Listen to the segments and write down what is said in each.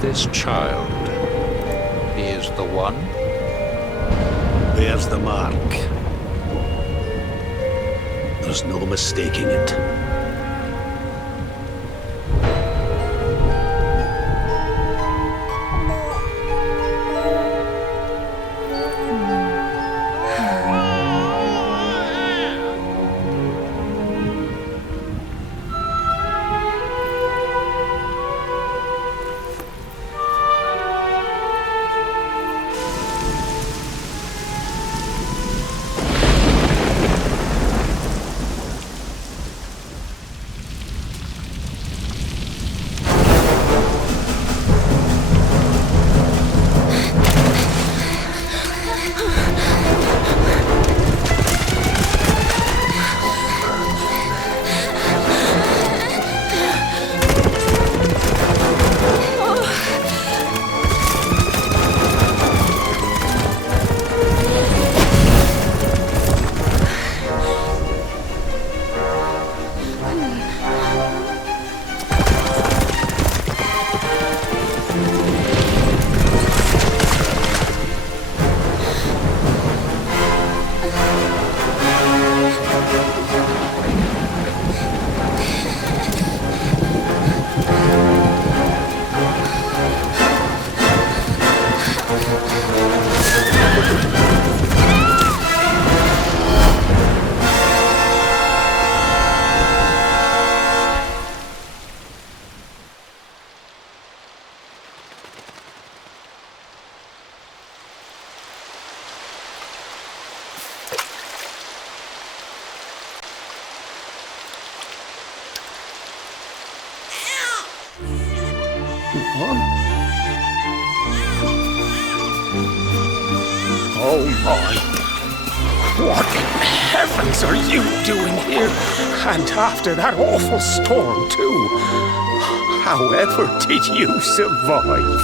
This child, he is the one. There's the mark. There's no mistaking it. Oh my! What in heavens are you doing here? And after that awful storm, too. However did you survive?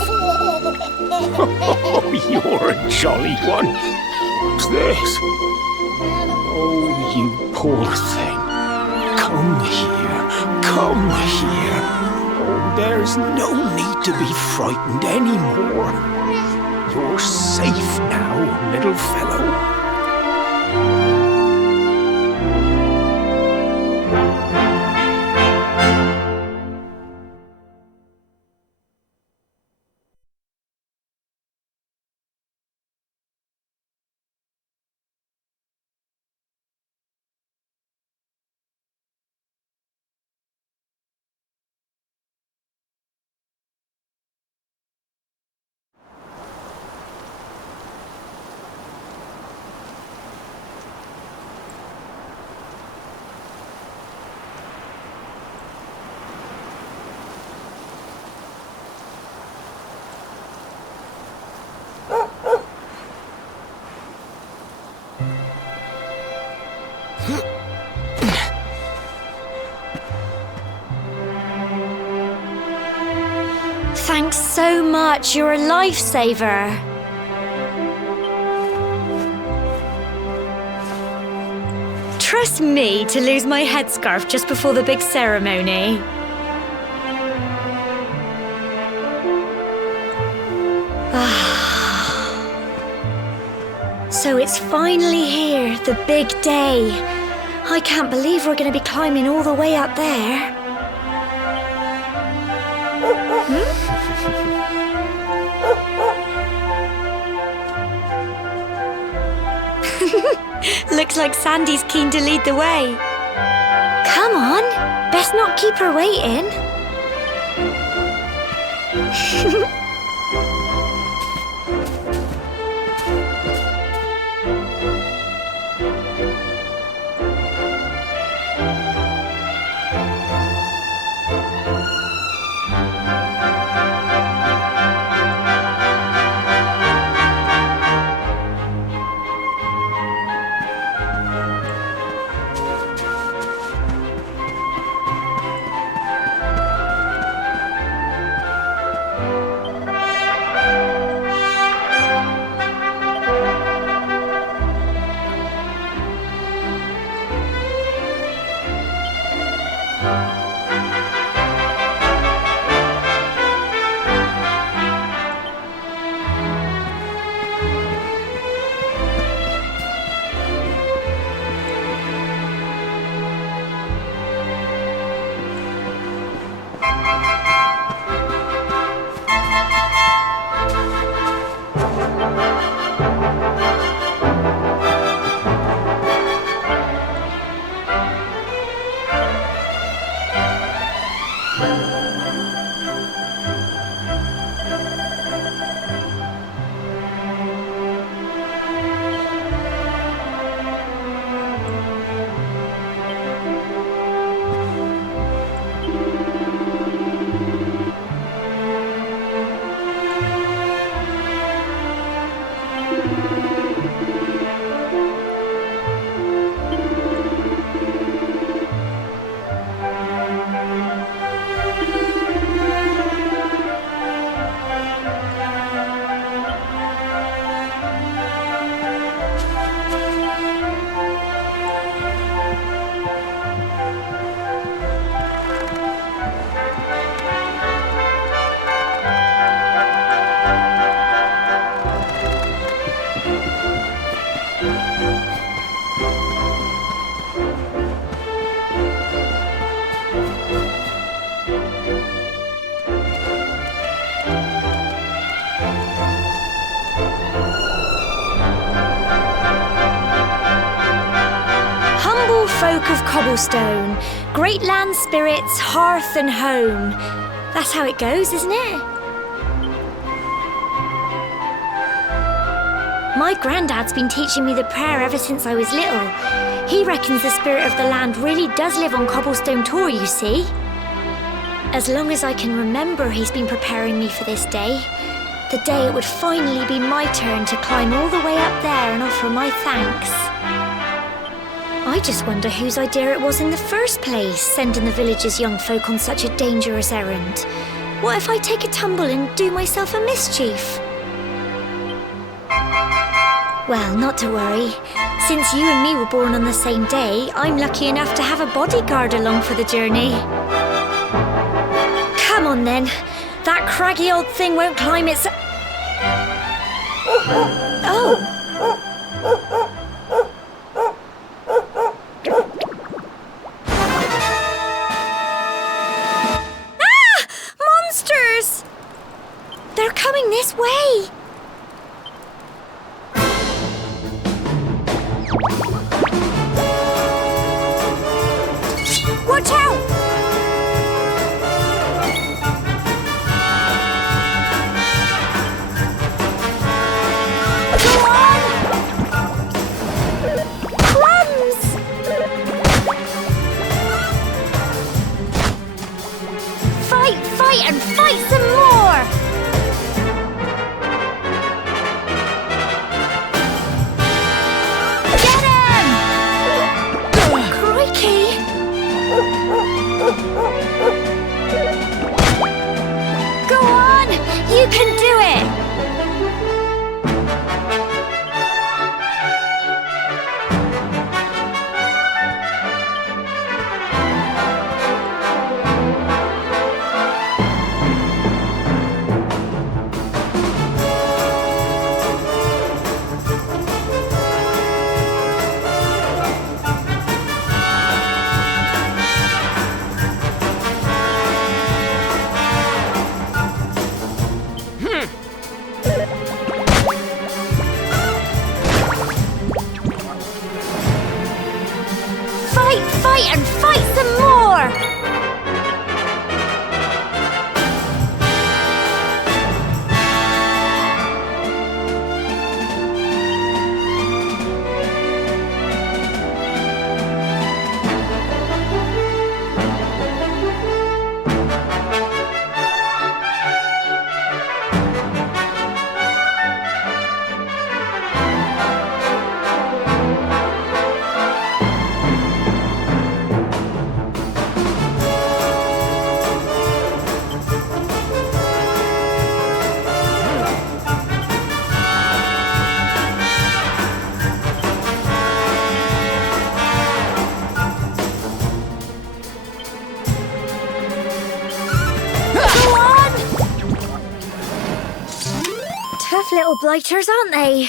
Oh, you're a jolly one. What's this? Oh, you poor thing. Come here. Come here. Oh, there's no need to be frightened anymore. You're safe now, little fellow. Thanks so much. You're a lifesaver. Trust me to lose my headscarf just before the big ceremony. So it's finally here, the big day. I can't believe we're going to be climbing all the way up there. Looks like Sandy's keen to lead the way. Come on, best not keep her waiting. Folk of cobblestone, great land spirits, hearth and home. That's how it goes, isn't it? My granddad's been teaching me the prayer ever since I was little. He reckons the spirit of the land really does live on Cobblestone Tor, you see. As long as I can remember, he's been preparing me for this day. The day it would finally be my turn to climb all the way up there and offer my thanks. I just wonder whose idea it was in the first place, sending the village's young folk on such a dangerous errand. What if I take a tumble and do myself a mischief? Well, not to worry. Since you and me were born on the same day, I'm lucky enough to have a bodyguard along for the journey. Come on then. That craggy old thing won't climb its... Oh! They're coming this way! Watch out! Go on! Crumbs! Fight, and fight some more! Tough little blighters, aren't they?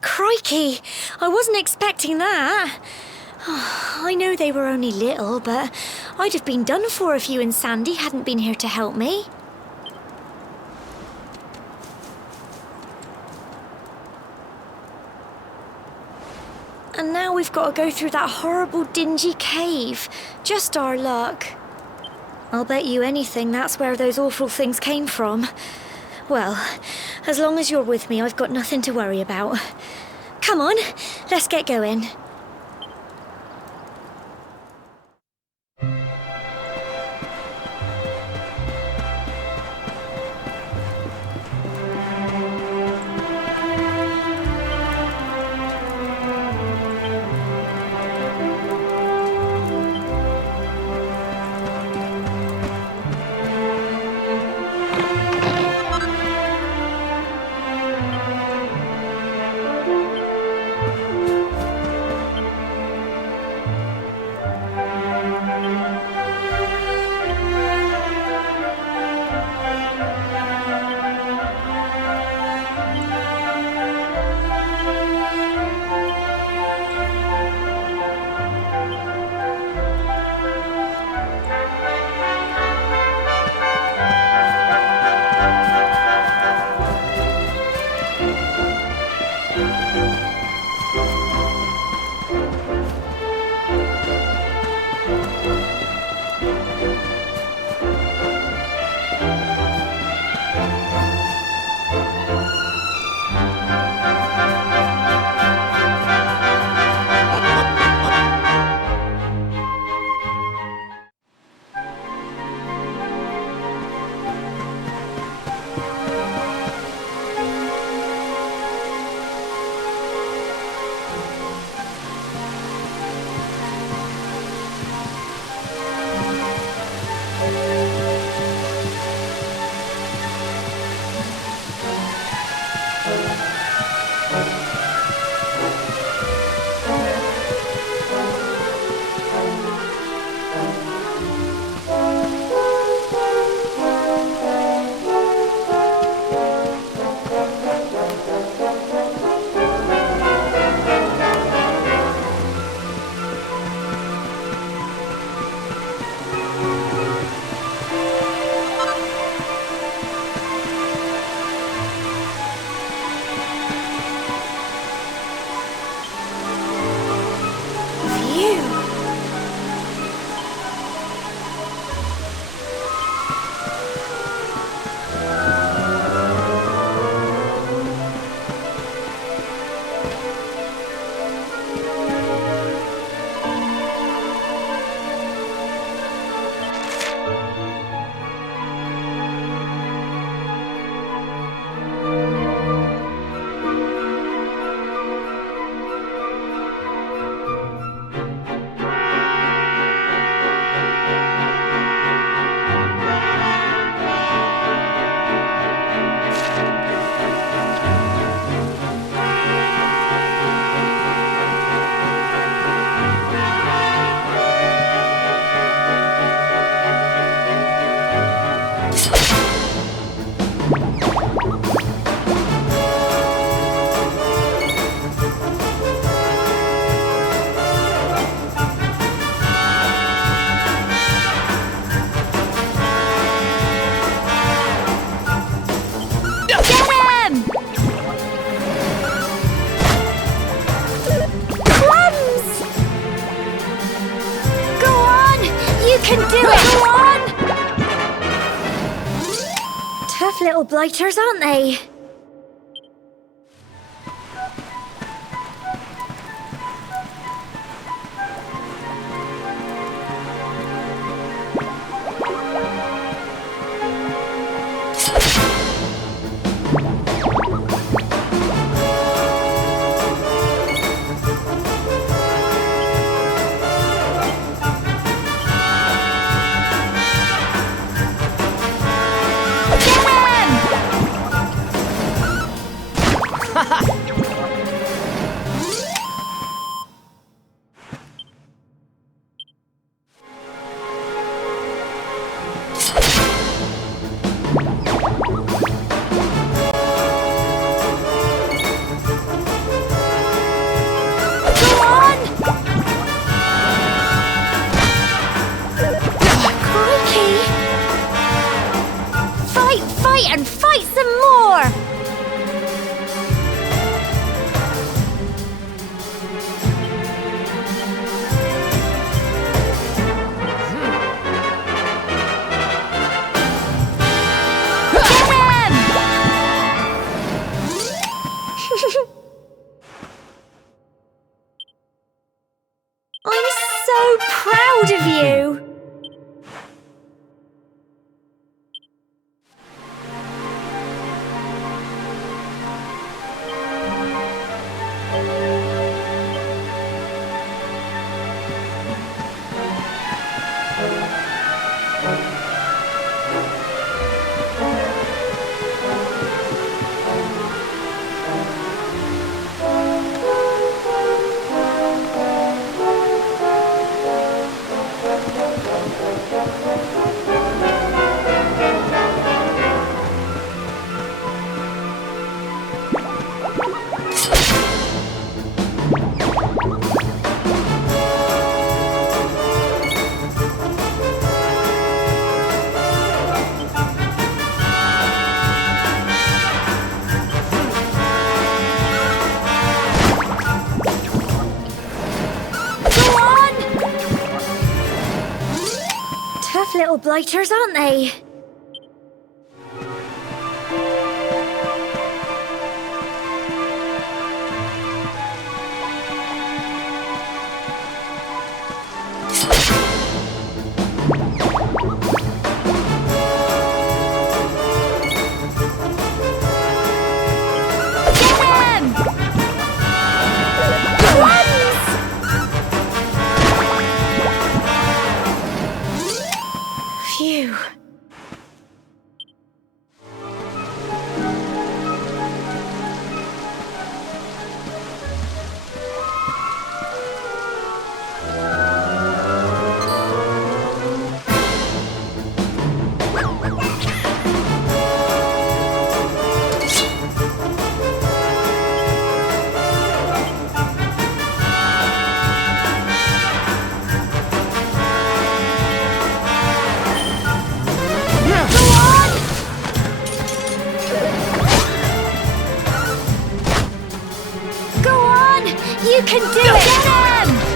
Crikey, I wasn't expecting that. I know they were only little, but I'd have been done for if you and Sandy hadn't been here to help me. And now we've got to go through that horrible dingy cave. Just our luck. I'll bet you anything that's where those awful things came from. Well, as long as you're with me, I've got nothing to worry about. Come on, let's get going. can do it! Go on! Tough little blighters, aren't they? I'm so proud of you! Tough little blighters, aren't they? Phew. You can do it! Get him!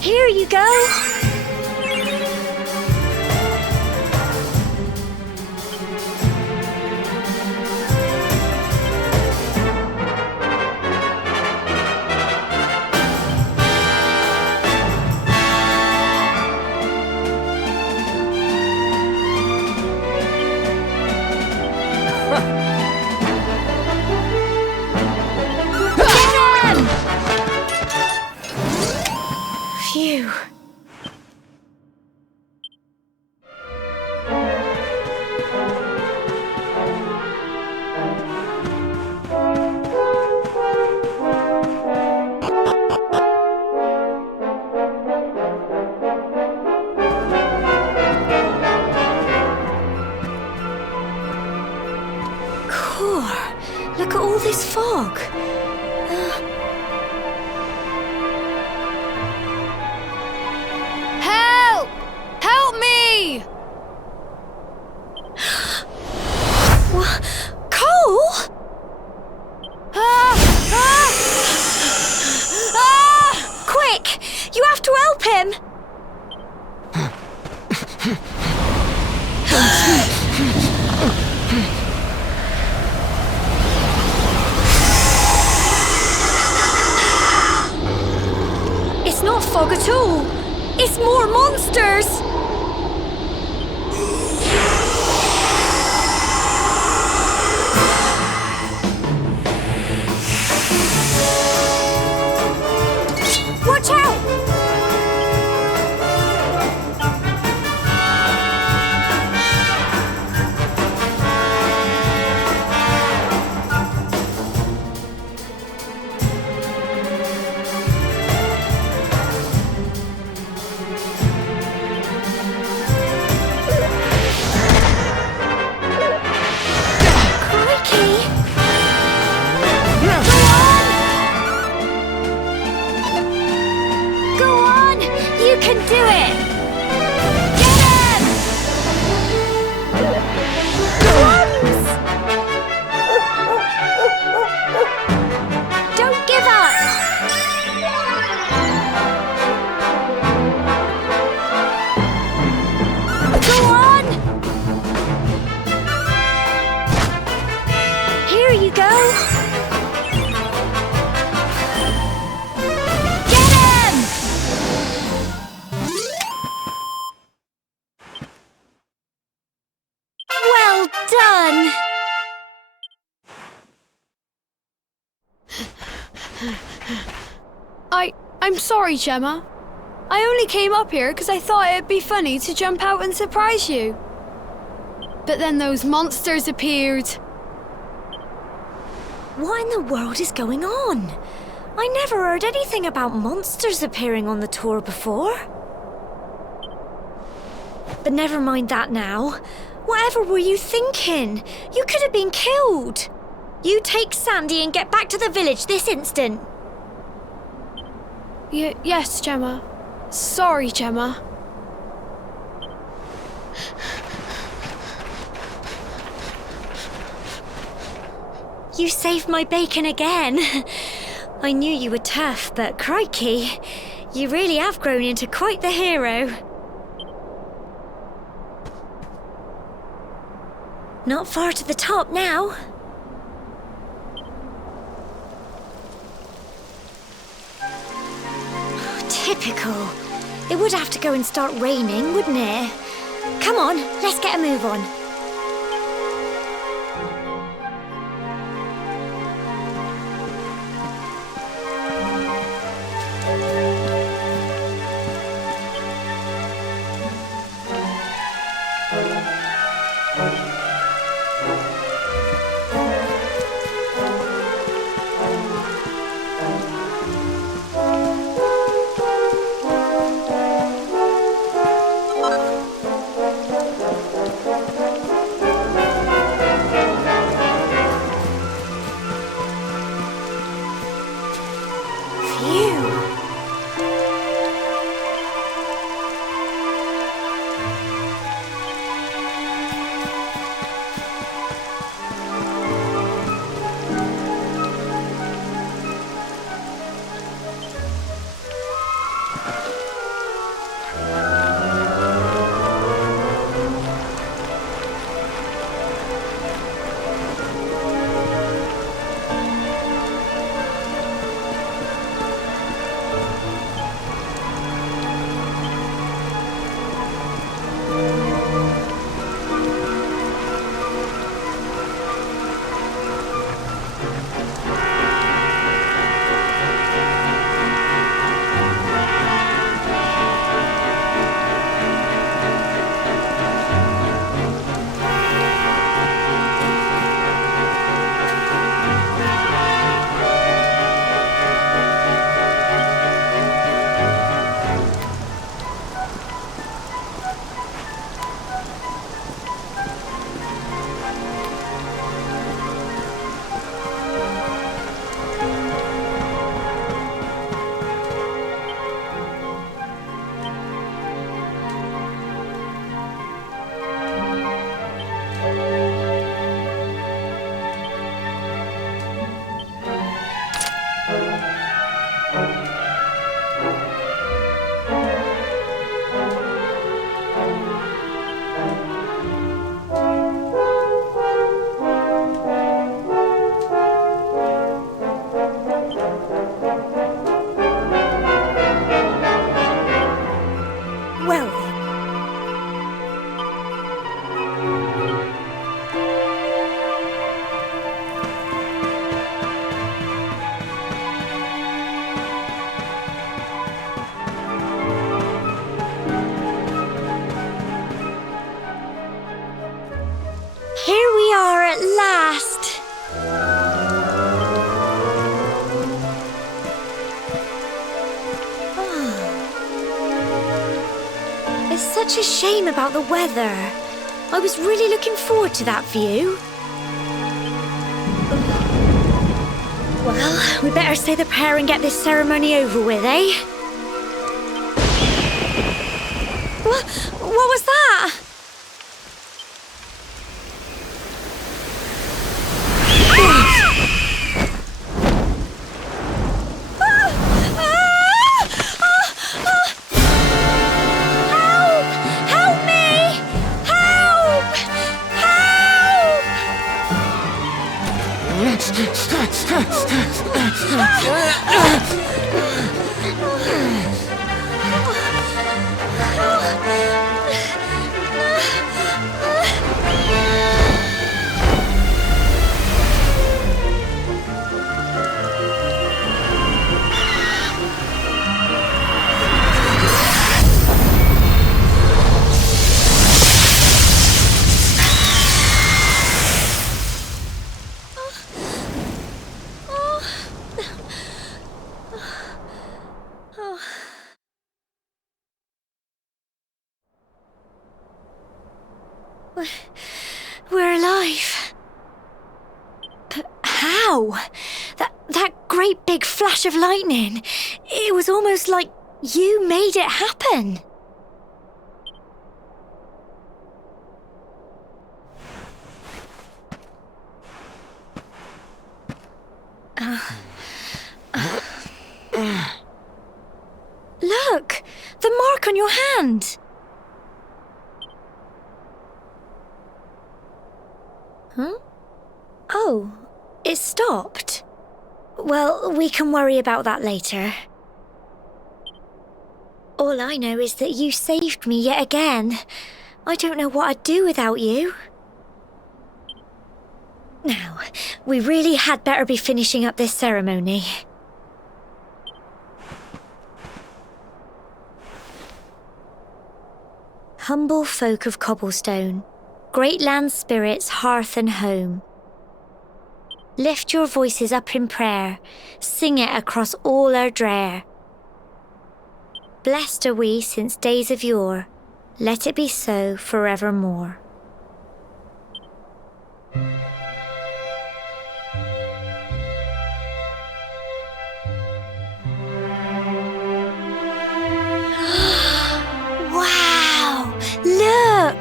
Here you go. Phew. him! It's not fog at all! It's more monsters! Watch out! You can do it! Get him! Crumbs! Don't give up! Go on! Here you go! Done! I'm sorry, Gemma. I only came up here because I thought it'd be funny to jump out and surprise you. But then those monsters appeared. What in the world is going on? I never heard anything about monsters appearing on the tour before. But never mind that now. Whatever were you thinking? You could have been killed. You take Sandy and get back to the village this instant. Yes, Gemma. Sorry, Gemma. You saved my bacon again. I knew you were tough, but crikey, you really have grown into quite the hero. Not far to the top now. Typical. It would have to go and start raining, wouldn't it? Come on, let's get a move on. such a shame about the weather. I was really looking forward to that view. Well, we better say the prayer and get this ceremony over with, eh? What was that? We're alive. But how? That great big flash of lightning. It was almost like you made it happen. Look! The mark on your hand! Huh? Oh, it stopped. Well, we can worry about that later. All I know is that you saved me yet again. I don't know what I'd do without you. Now, we really had better be finishing up this ceremony. Humble folk of cobblestone, great land spirits, hearth and home. Lift your voices up in prayer, sing it across all our drear. Blessed are we since days of yore, let it be so forevermore. Wow! Look!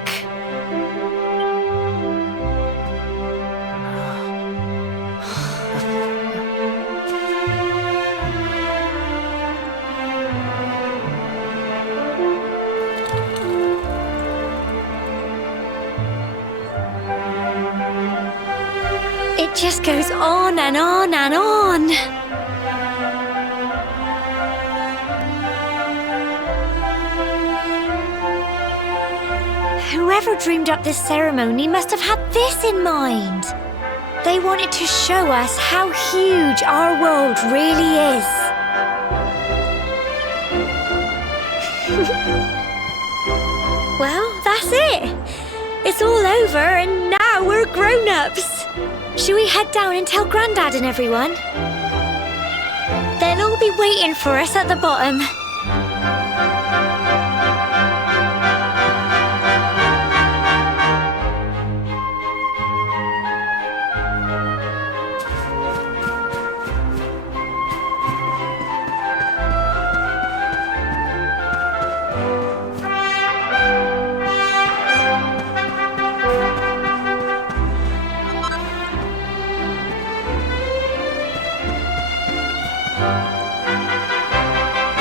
It just goes on and on and on. Whoever dreamed up this ceremony must have had this in mind. They wanted to show us how huge our world really is. Well, that's it. It's all over and now we're grown-ups. Shall we head down and tell Grandad and everyone? They'll all be waiting for us at the bottom.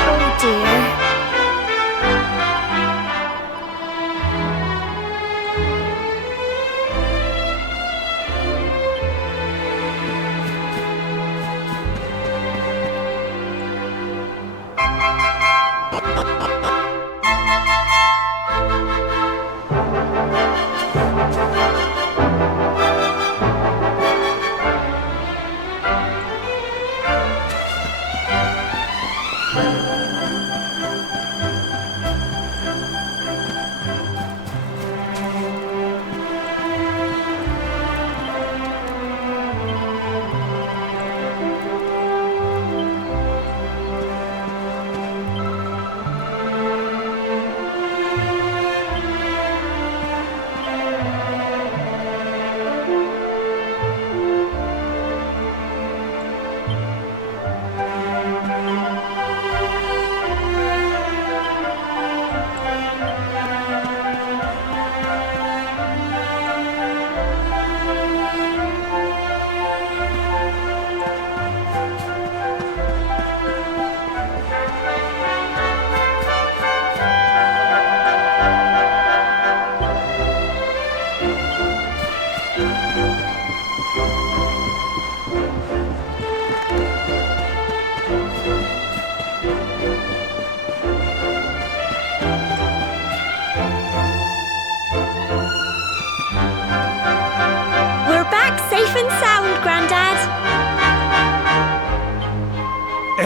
Oh dear.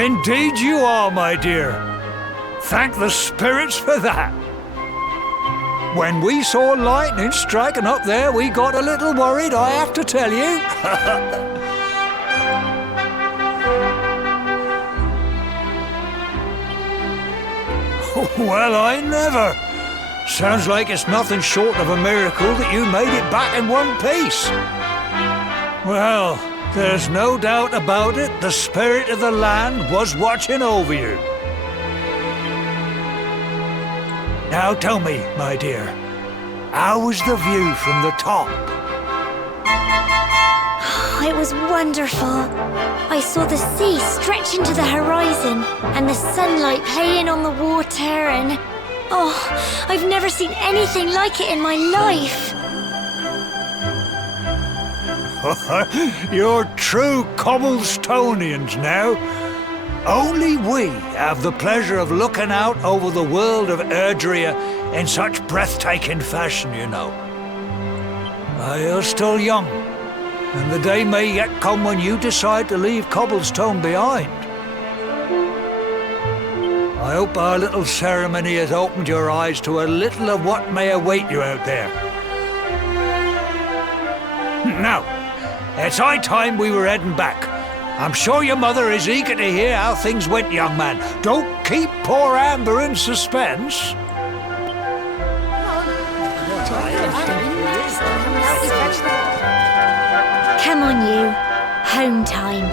Indeed you are, my dear. Thank the spirits for that. When we saw lightning striking up there, we got a little worried, I have to tell you. Well, I never. Sounds like it's nothing short of a miracle that you made it back in one piece. Well, there's no doubt about it, the spirit of the land was watching over you. Now tell me, my dear, how was the view from the top? It was wonderful. I saw the sea stretch into the horizon and the sunlight playing on the water and... Oh, I've never seen anything like it in my life. You're true Cobblestonians now. Only we have the pleasure of looking out over the world of Erdrea in such breathtaking fashion, you know. You're still young, and the day may yet come when you decide to leave Cobblestone behind. I hope our little ceremony has opened your eyes to a little of what may await you out there. Now, it's high time we were heading back. I'm sure your mother is eager to hear how things went, young man. Don't keep poor Amber in suspense. Come on, you. Home time.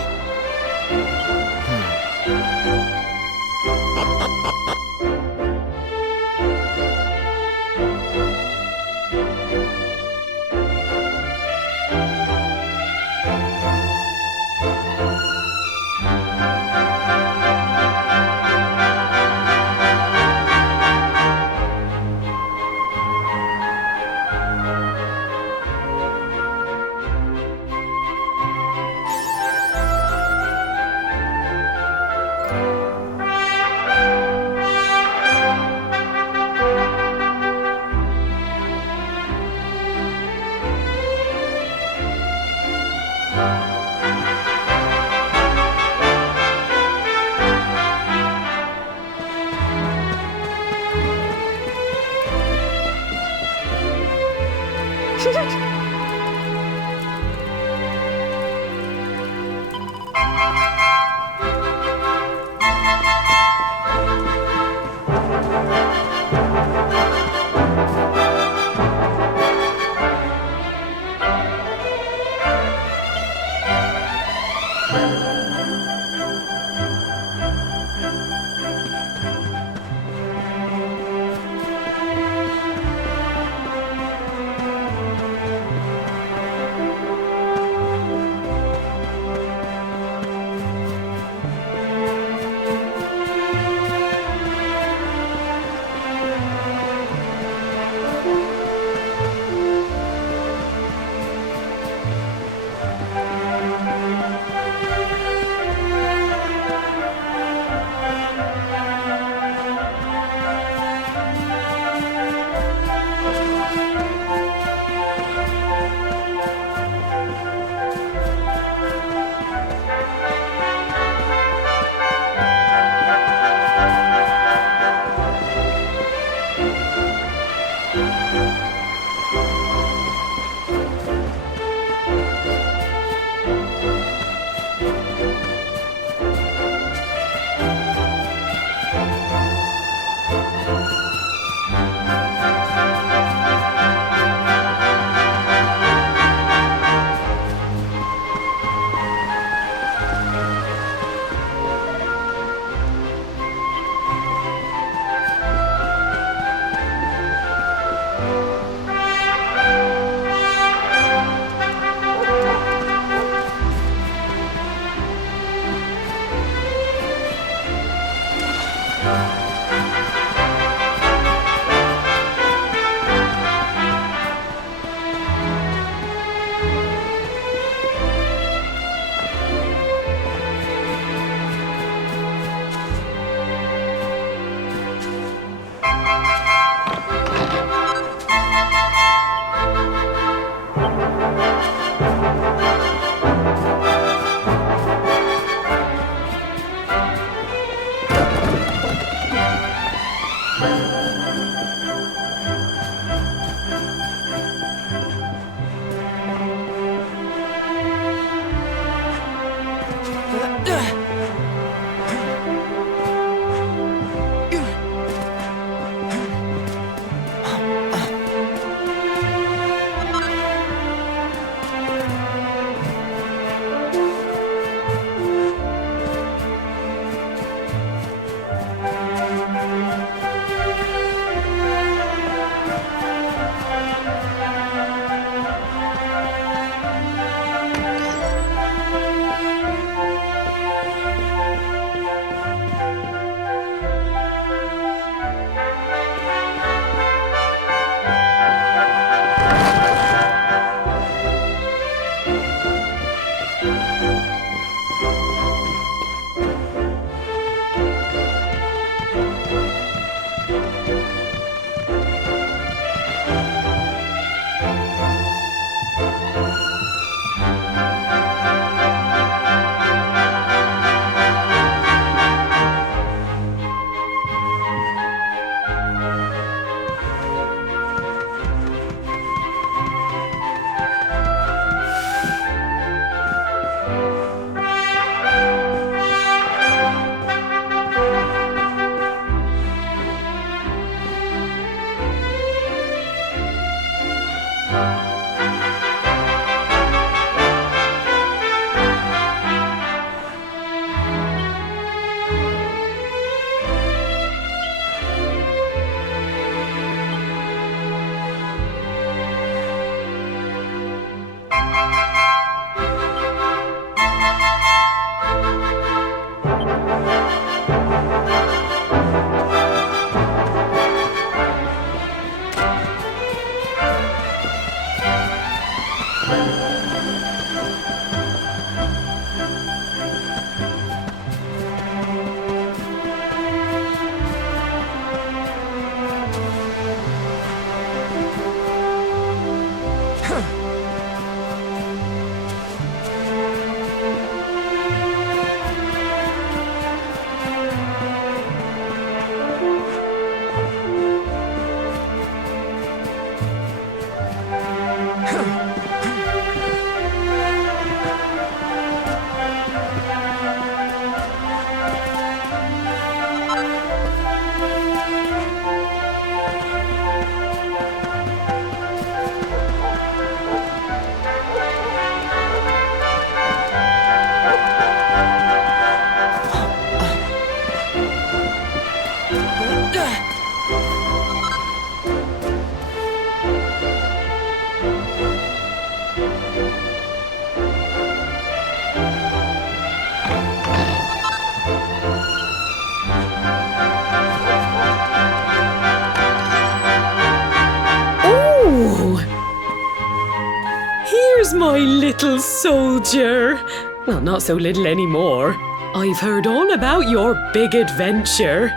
Here's my little soldier. Well, not so little anymore. I've heard all about your big adventure.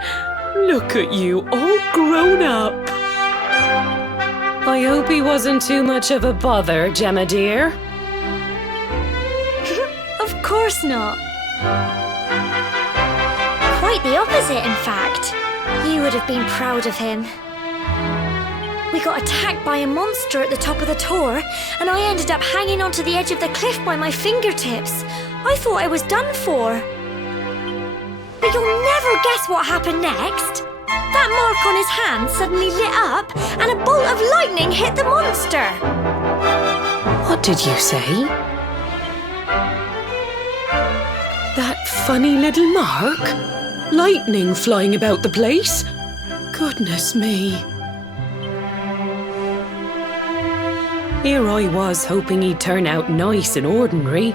Look at you, all grown up. I hope he wasn't too much of a bother, Gemma dear. Of course not. Quite the opposite, in fact. You would have been proud of him. We got attacked by a monster at the top of the tower, and I ended up hanging onto the edge of the cliff by my fingertips. I thought I was done for. But you'll never guess what happened next. That mark on his hand suddenly lit up, and a bolt of lightning hit the monster. What did you say? That funny little mark? Lightning flying about the place? Goodness me. Here I was hoping he'd turn out nice and ordinary,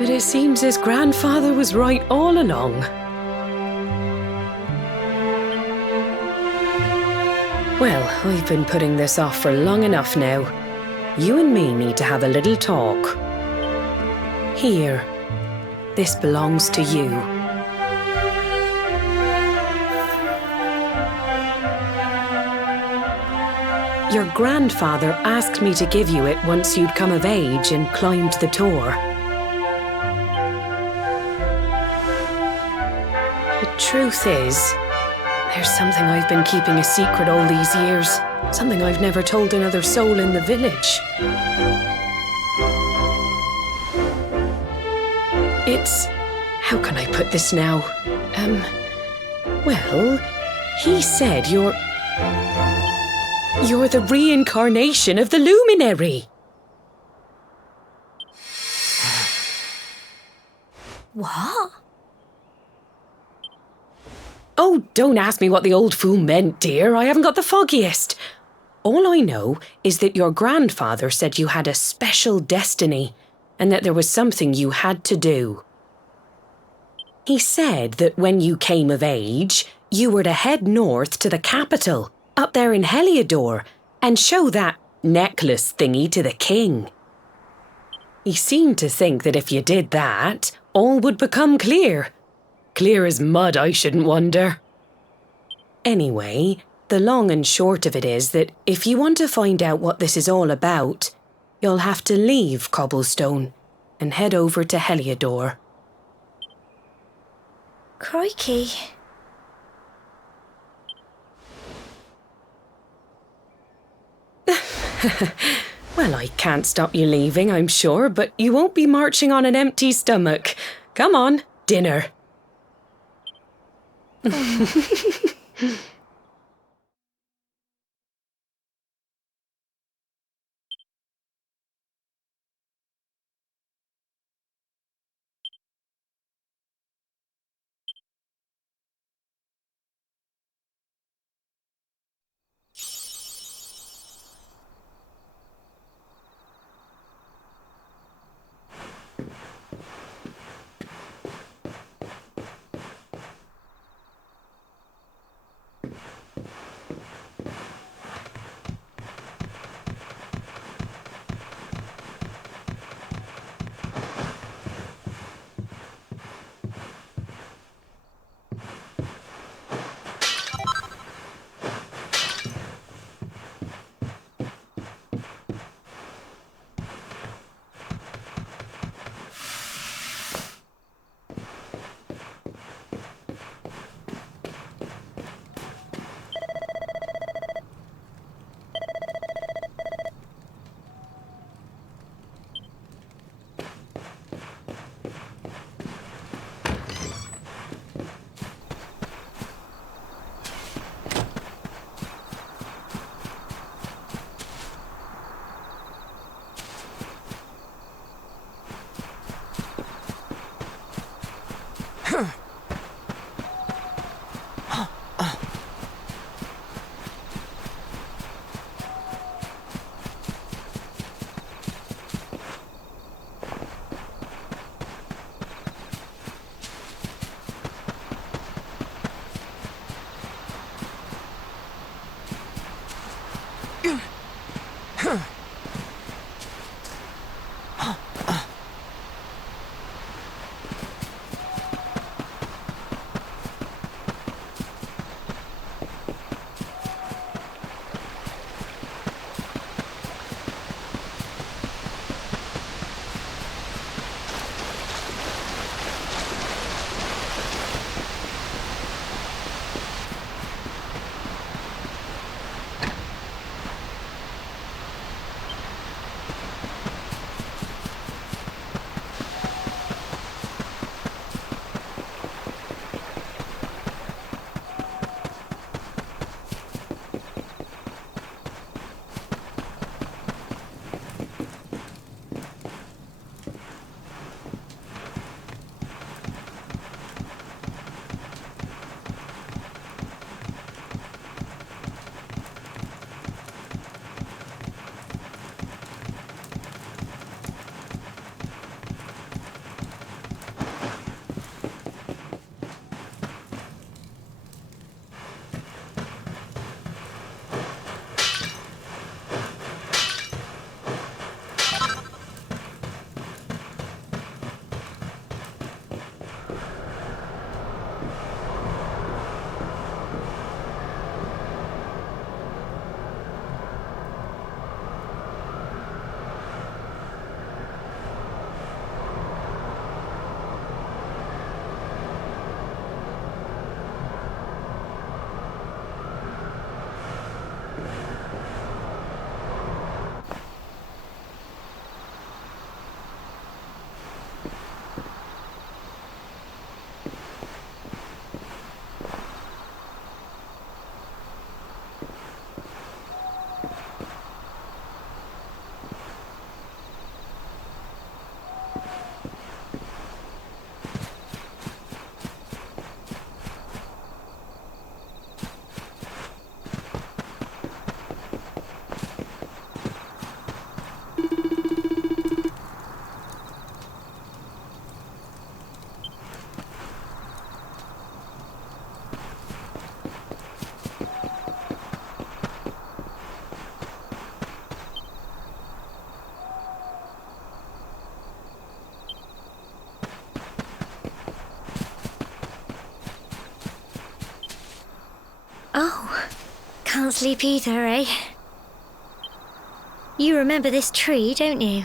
but it seems his grandfather was right all along. Well, I've been putting this off for long enough now. You and me need to have a little talk. Here, this belongs to you. Your grandfather asked me to give you it once you'd come of age and climbed the tower. The truth is, There's something I've been keeping a secret all these years. Something I've never told another soul in the village. It's... how can I put this now? Well, he said you're the reincarnation of the luminary. What? Oh, don't ask me what the old fool meant, dear. I haven't got the foggiest. All I know is that your grandfather said you had a special destiny and that there was something you had to do. He said that when you came of age, you were to head north to the capital, up there in Heliodor, and show that necklace thingy to the king. He seemed to think that if you did that, all would become clear. Clear as mud, I shouldn't wonder. Anyway, the long and short of it is that if you want to find out what this is all about, you'll have to leave Cobblestone and head over to Heliodor. Crikey. Well, I can't stop you leaving, I'm sure, but you won't be marching on an empty stomach. Come on, dinner. can't sleep either, eh? You remember this tree, don't you?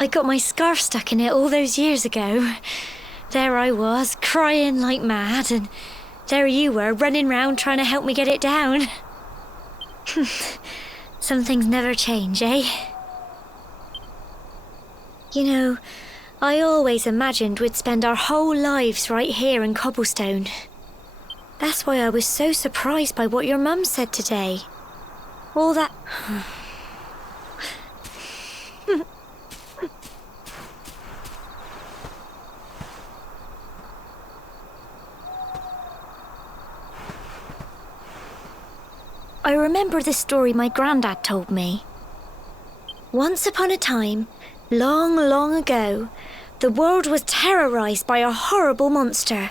I got my scarf stuck in it all those years ago. There I was, crying like mad, and there you were, running round trying to help me get it down. Some things never change, eh? You know, I always imagined we'd spend our whole lives right here in Cobblestone. That's why I was so surprised by what your mum said today. All that... I remember the story my granddad told me. Once upon a time, long, long ago, the world was terrorized by a horrible monster.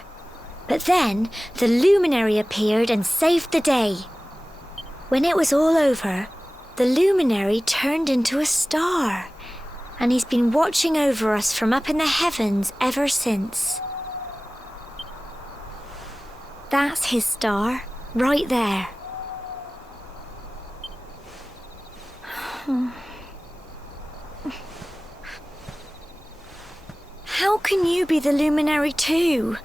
But then, the luminary appeared and saved the day. When it was all over, the luminary turned into a star. And he's been watching over us from up in the heavens ever since. That's his star, right there. How can you be the luminary too?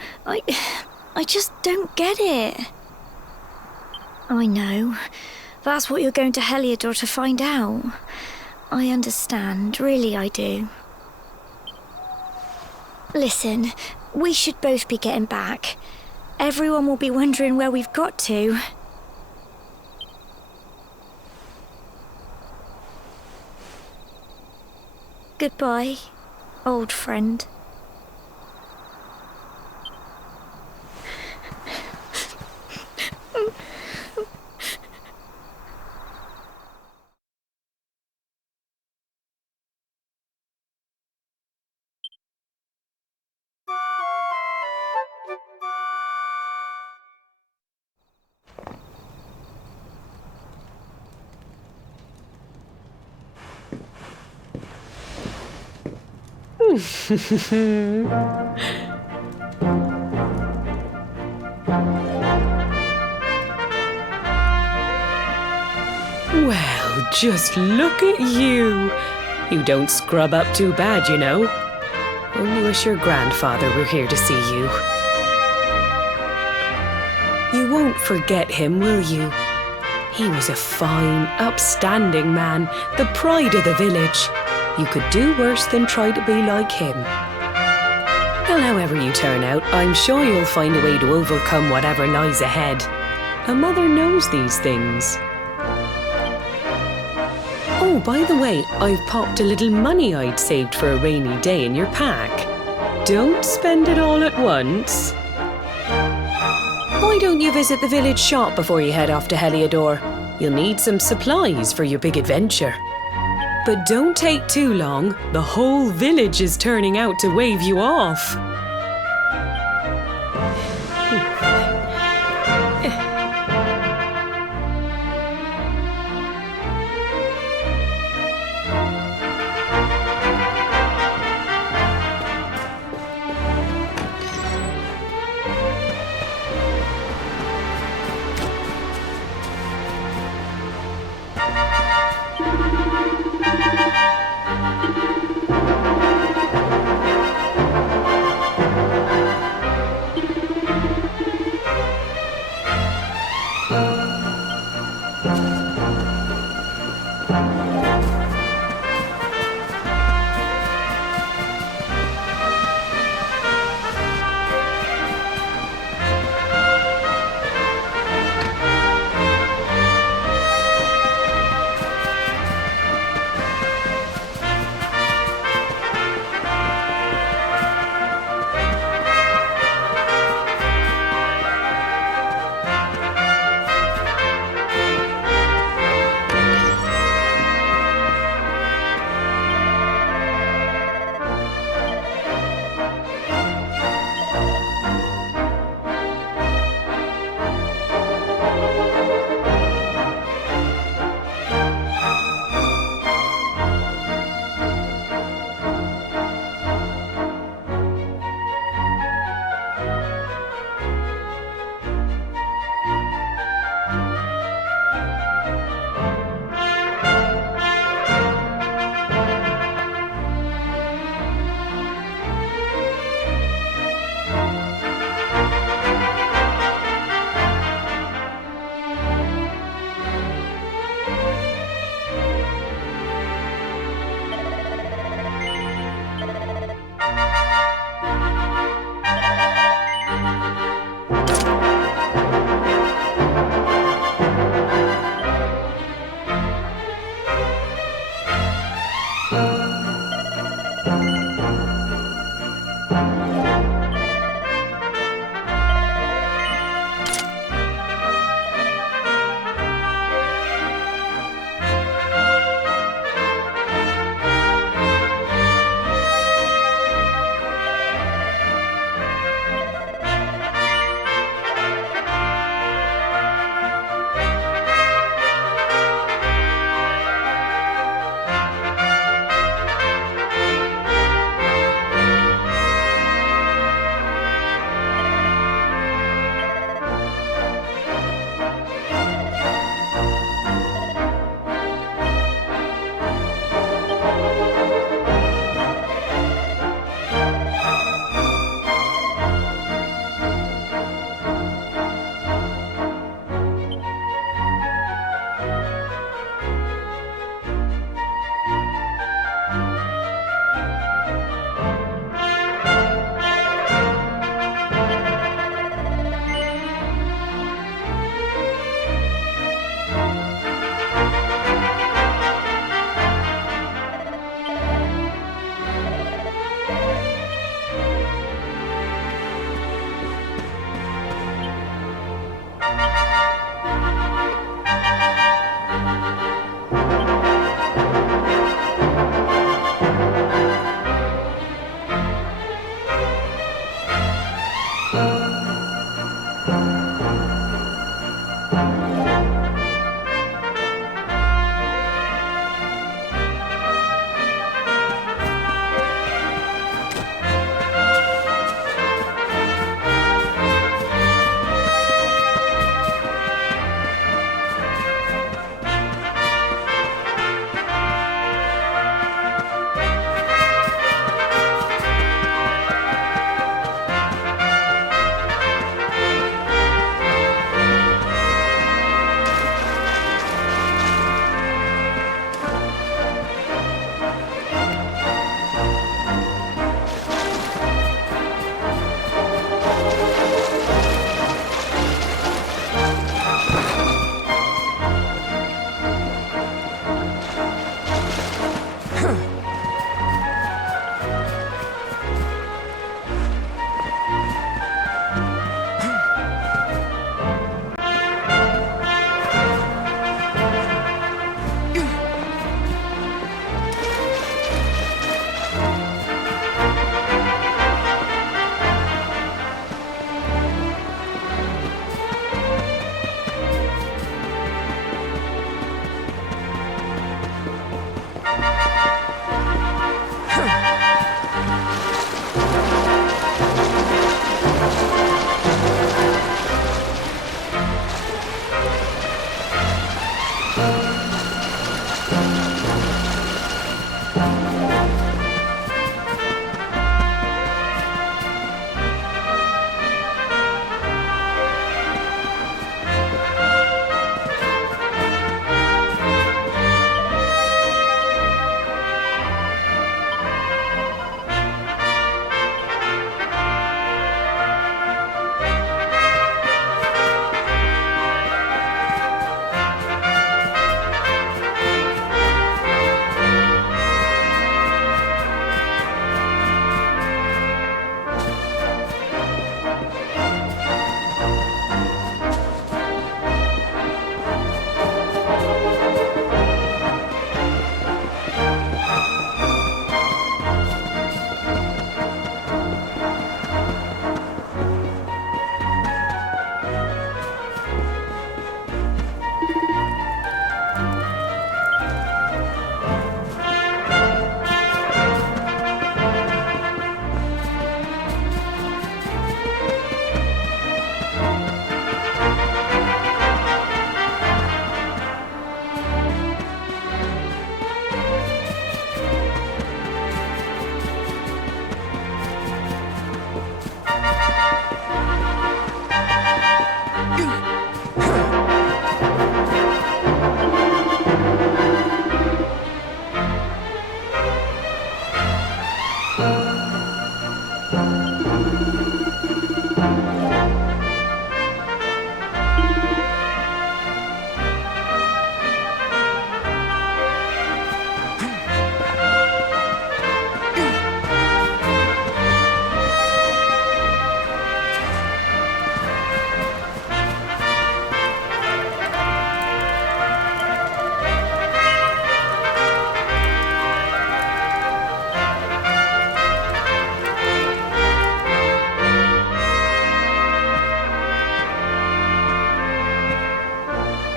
I just don't get it. I know. That's what you're going to Heliodor to find out. I understand, really I do. Listen, we should both be getting back. Everyone will be wondering where we've got to. Goodbye, old friend. Well, just look at you. You don't scrub up too bad, you know. Only wish your grandfather were here to see you. You won't forget him, will you? He was a fine, upstanding man, the pride of the village. You could do worse than try to be like him. Well, however you turn out, I'm sure you'll find a way to overcome whatever lies ahead. A mother knows these things. Oh, by the way, I've popped a little money I'd saved for a rainy day in your pack. Don't spend it all at once. Why don't you visit the village shop before you head off to Heliodor? You'll need some supplies for your big adventure. But don't take too long. The whole village is turning out to wave you off.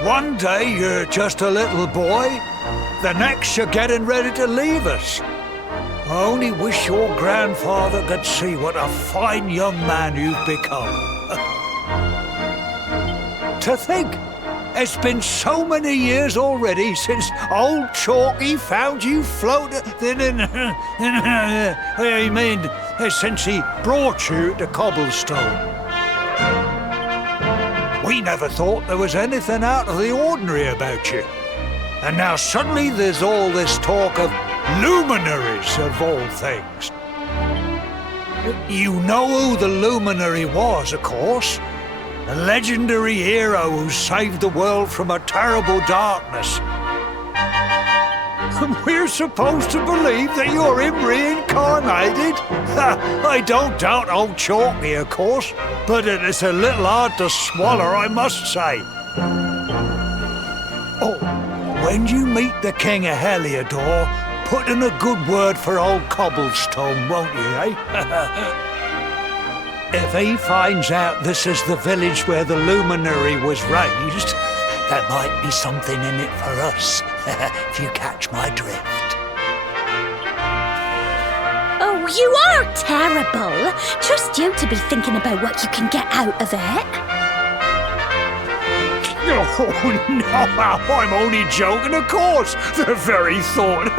One day you're just a little boy, the next you're getting ready to leave us. I only wish your grandfather could see what a fine young man you've become. To think, it's been so many years already since old Chalky found you floating I mean, since he brought you to Cobblestone. We never thought there was anything out of the ordinary about you. And now suddenly there's all this talk of luminaries of all things. You know who the luminary was, of course. A legendary hero who saved the world from a terrible darkness. And we're supposed to believe that you're him reincarnated? I don't doubt old Chalky, of course, but it's a little hard to swallow, I must say. Oh, when you meet the King of Heliodor, put in a good word for old Cobblestone, won't you, eh? If he finds out this is the village where the luminary was raised, there might be something in it for us, if you catch my drift. Oh, you are terrible. Trust you to be thinking about what you can get out of it. Oh, no, I'm only joking, of course. The very thought.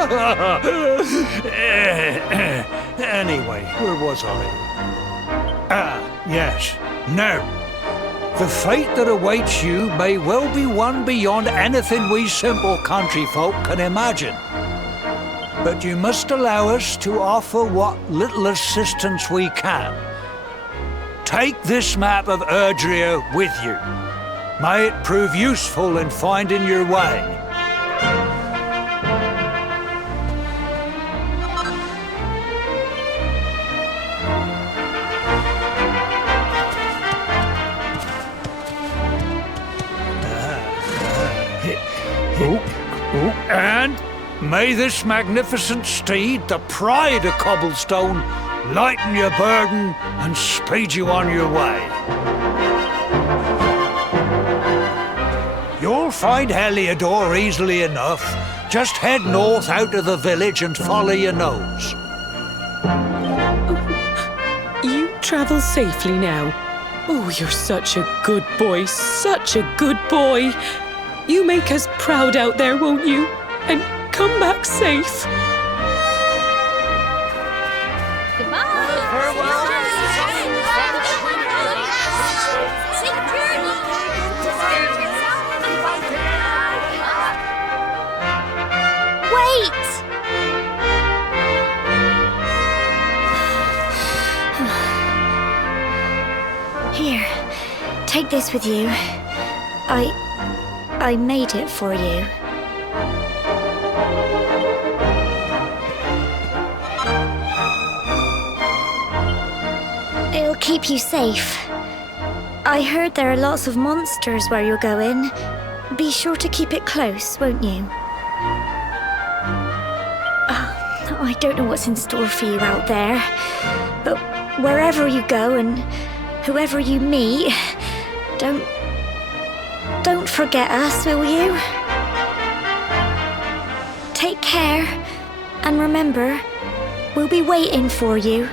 Anyway, where was I? Yes. Now, the fate that awaits you may well be one beyond anything we simple country folk can imagine. But you must allow us to offer what little assistance we can. Take this map of Erdrea with you. May it prove useful in finding your way. And may this magnificent steed, the pride of Cobblestone, lighten your burden and speed you on your way. You'll find Heliodor easily enough. Just head north out of the village and follow your nose. You travel safely now. Oh, you're such a good boy, such a good boy. You make us proud out there, won't you? And come back safe. Here, take this with you. I made it for you. It'll keep you safe. I heard there are lots of monsters where you're going. Be sure to keep it close, won't you? Oh, I don't know what's in store for you out there, but wherever you go and whoever you meet, don't forget us, will you? Take care, and remember, we'll be waiting for you.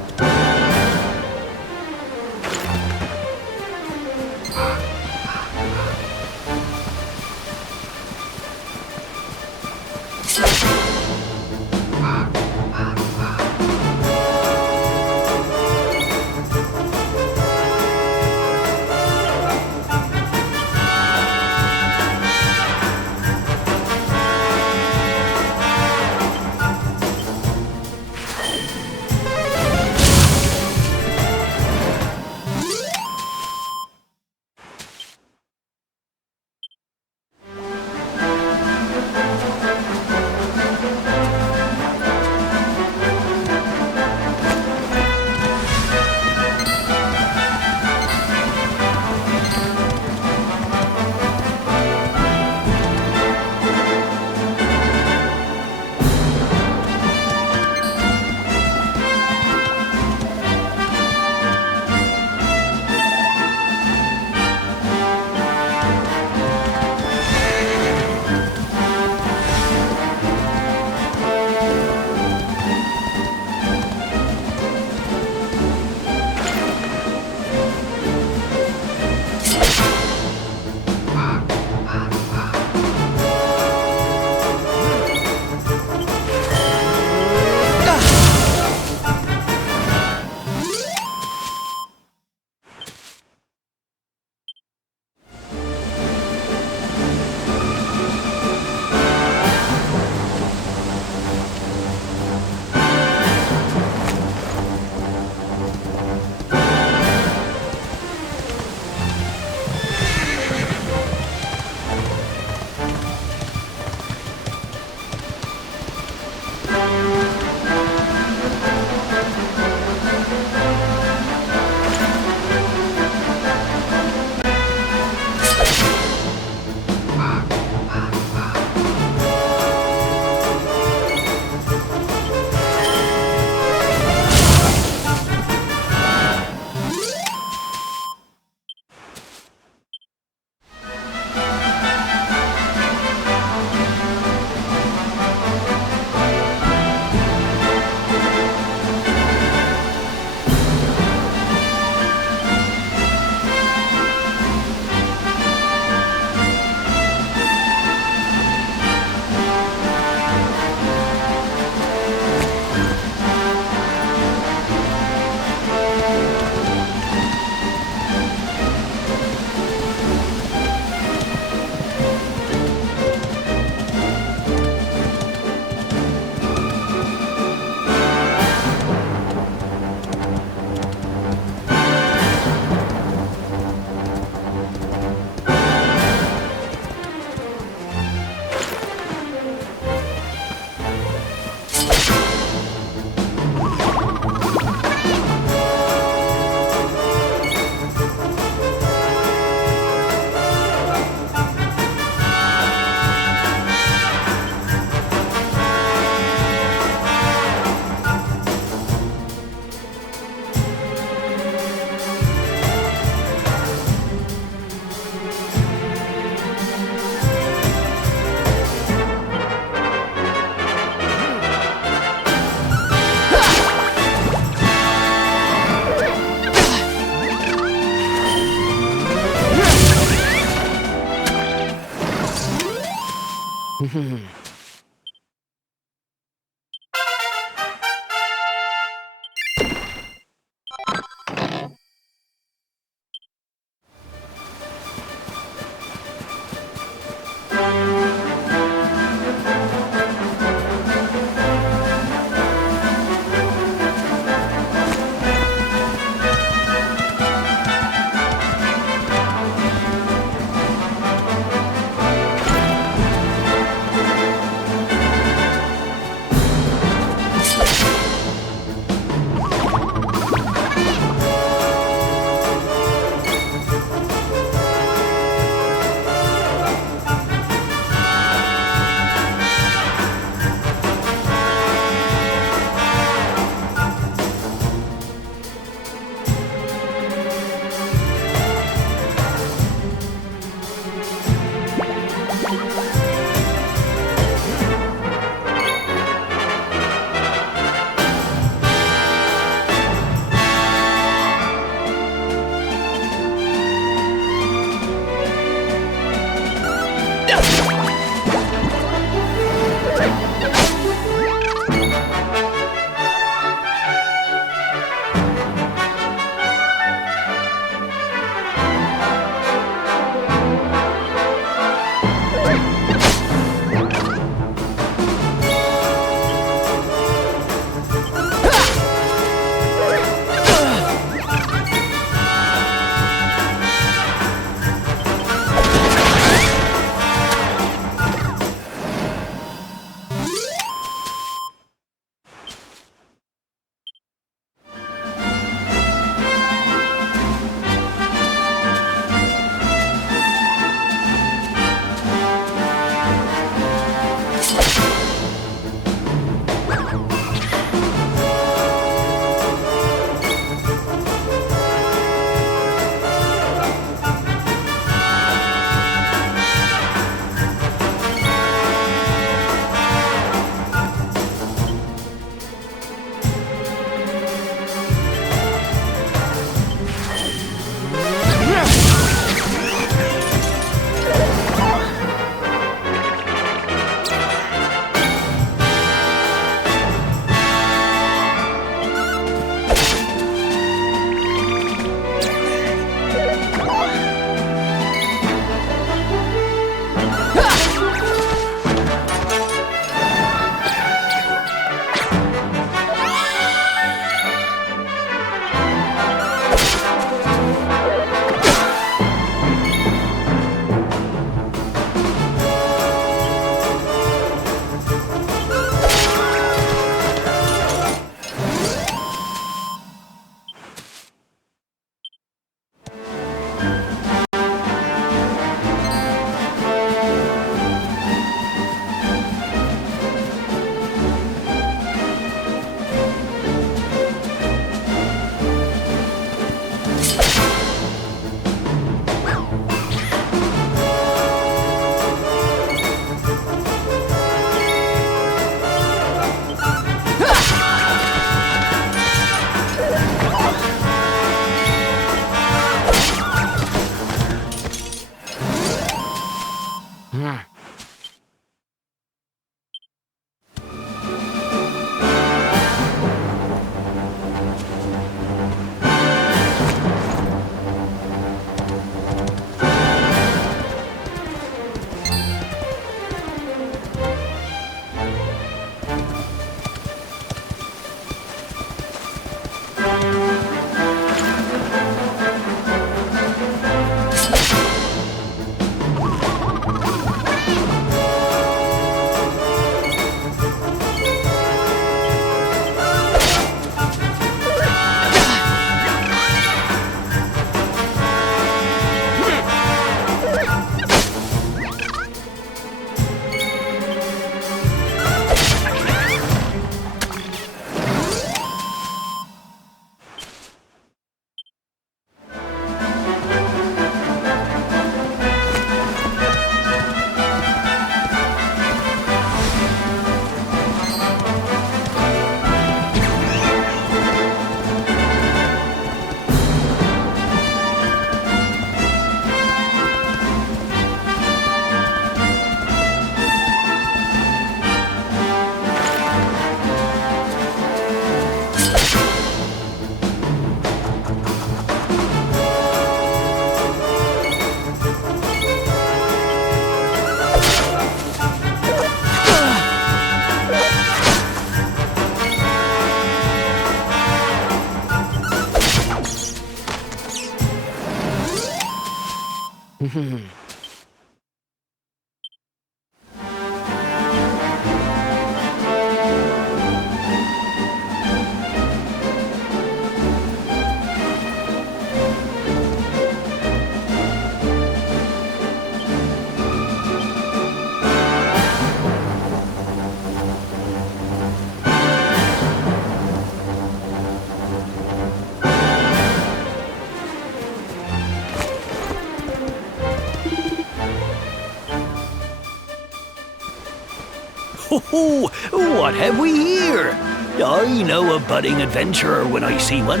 Oh, what have we here? I know a budding adventurer when I see one.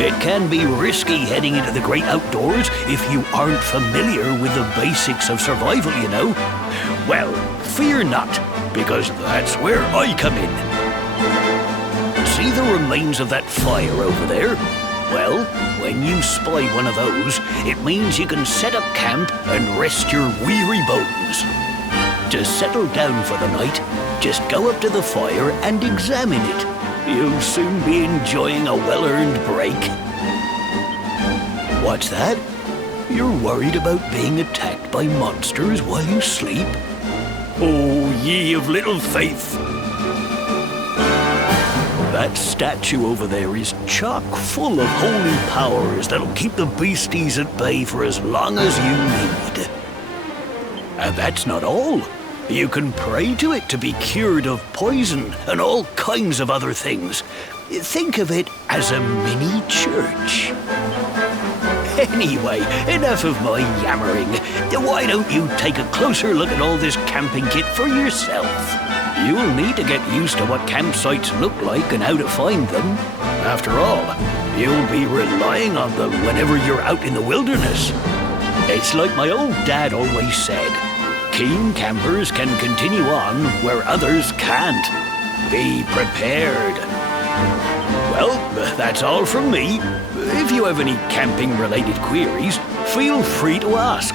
It can be risky heading into the great outdoors if you aren't familiar with the basics of survival, you know. Well, fear not, because that's where I come in. See the remains of that fire over there? Well, when you spy one of those, it means you can set up camp and rest your weary bones. To settle down for the night, just go up to the fire and examine it. You'll soon be enjoying a well-earned break. What's that? You're worried about being attacked by monsters while you sleep? Oh, ye of little faith! That statue over there is chock full of holy powers that'll keep the beasties at bay for as long as you need. And that's not all. You can pray to it to be cured of poison and all kinds of other things. Think of it as a mini church. Anyway, enough of my yammering. Why don't you take a closer look at all this camping kit for yourself? You'll need to get used to what campsites look like and how to find them. After all, you'll be relying on them whenever you're out in the wilderness. It's like my old dad always said. Keen campers can continue on where others can't. Be prepared. Well, that's all from me. If you have any camping-related queries, feel free to ask.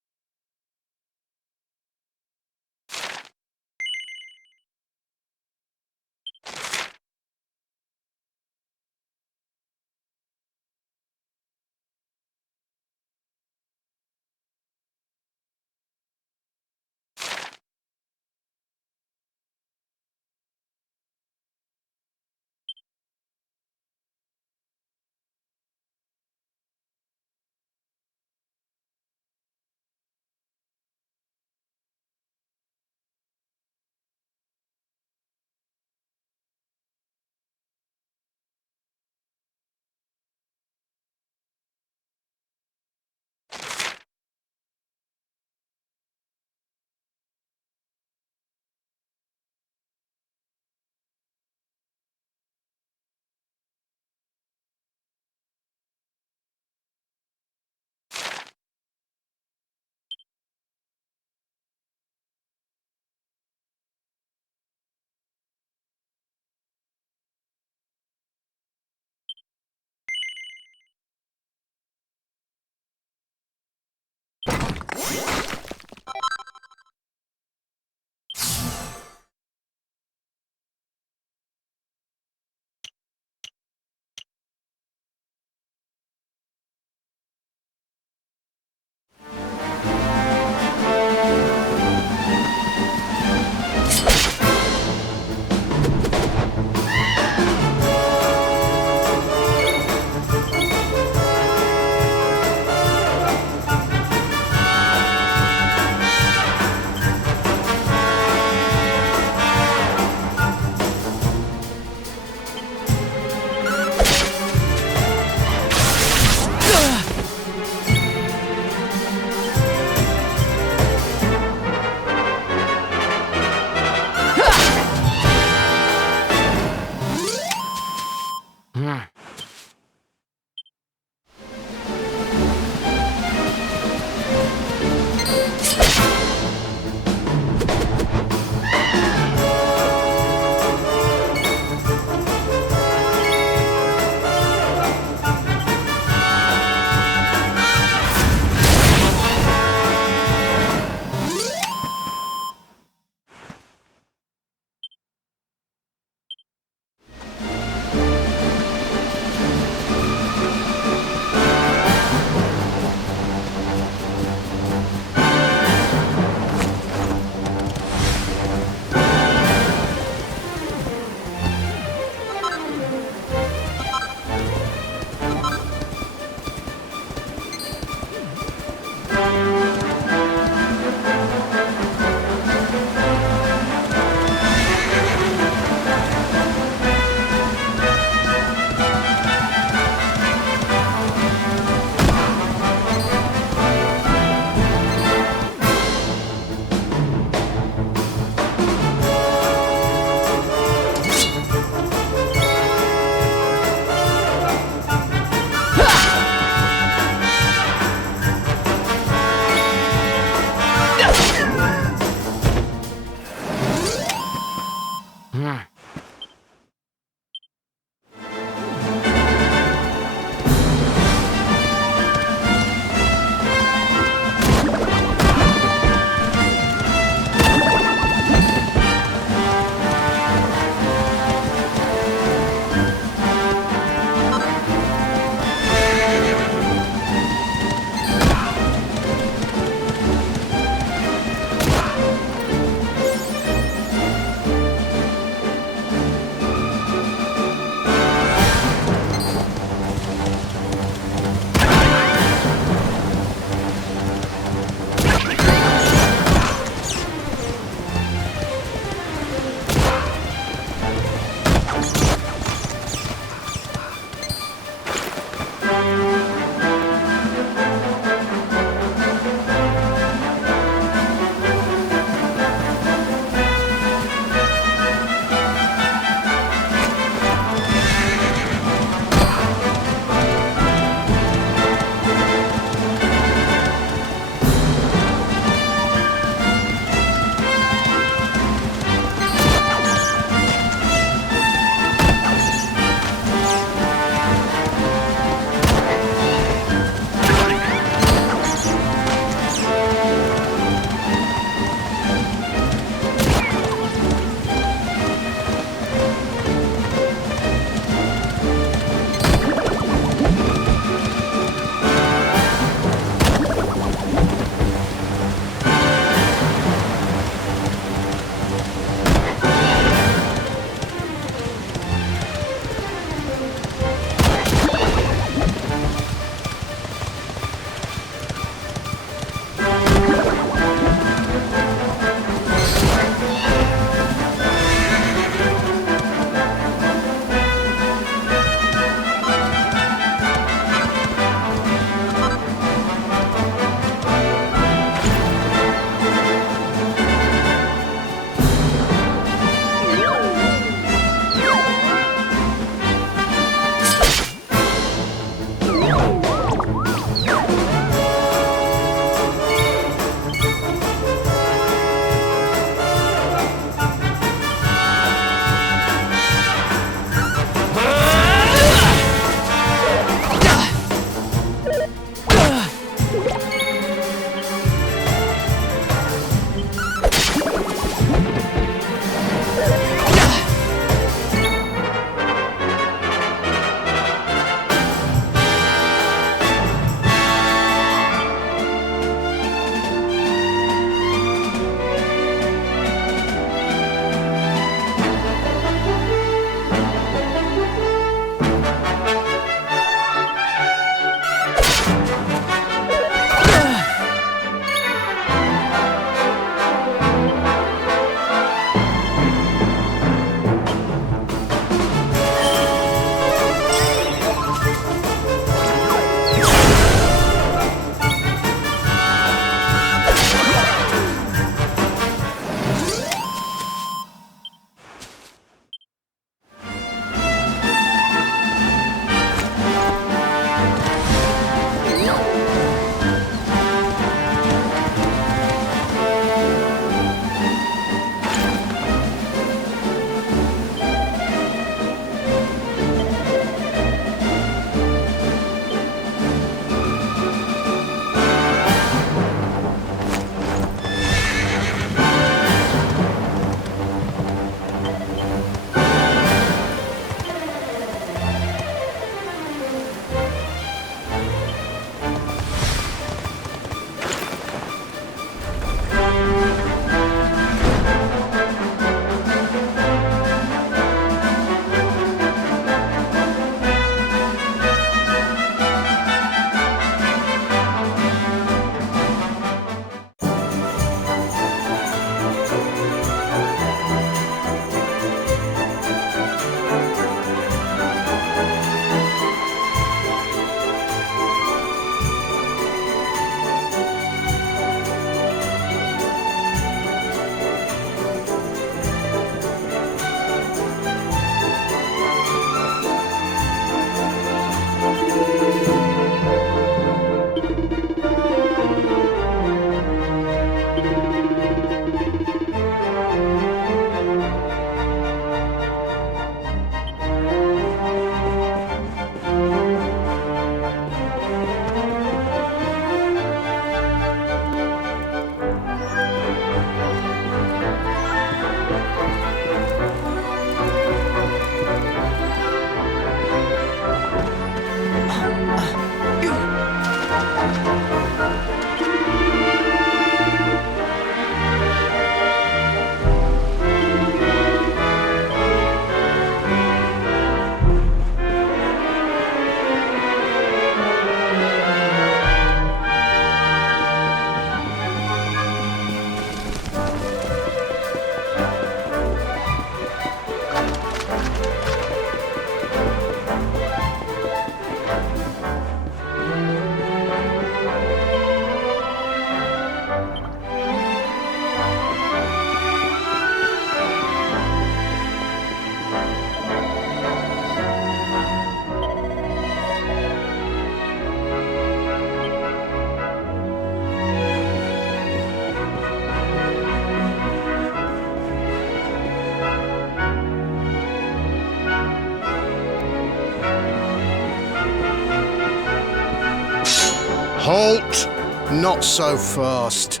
Halt! Not so fast.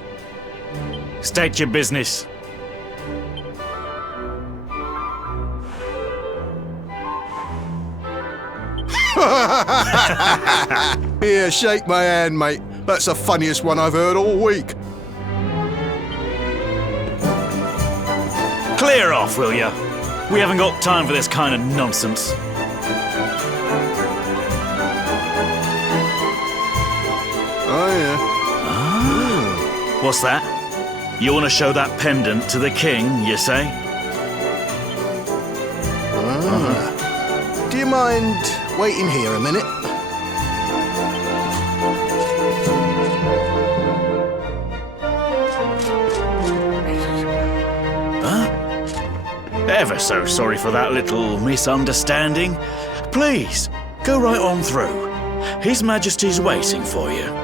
State your business. Here, shake my hand, mate. That's the funniest one I've heard all week. Clear off, will ya? We haven't got time for this kind of nonsense. Oh, yeah. What's that? You want to show that pendant to the king, you say? Do you mind waiting here a minute? Ever so sorry for that little misunderstanding. Please, go right on through. His Majesty's waiting for you.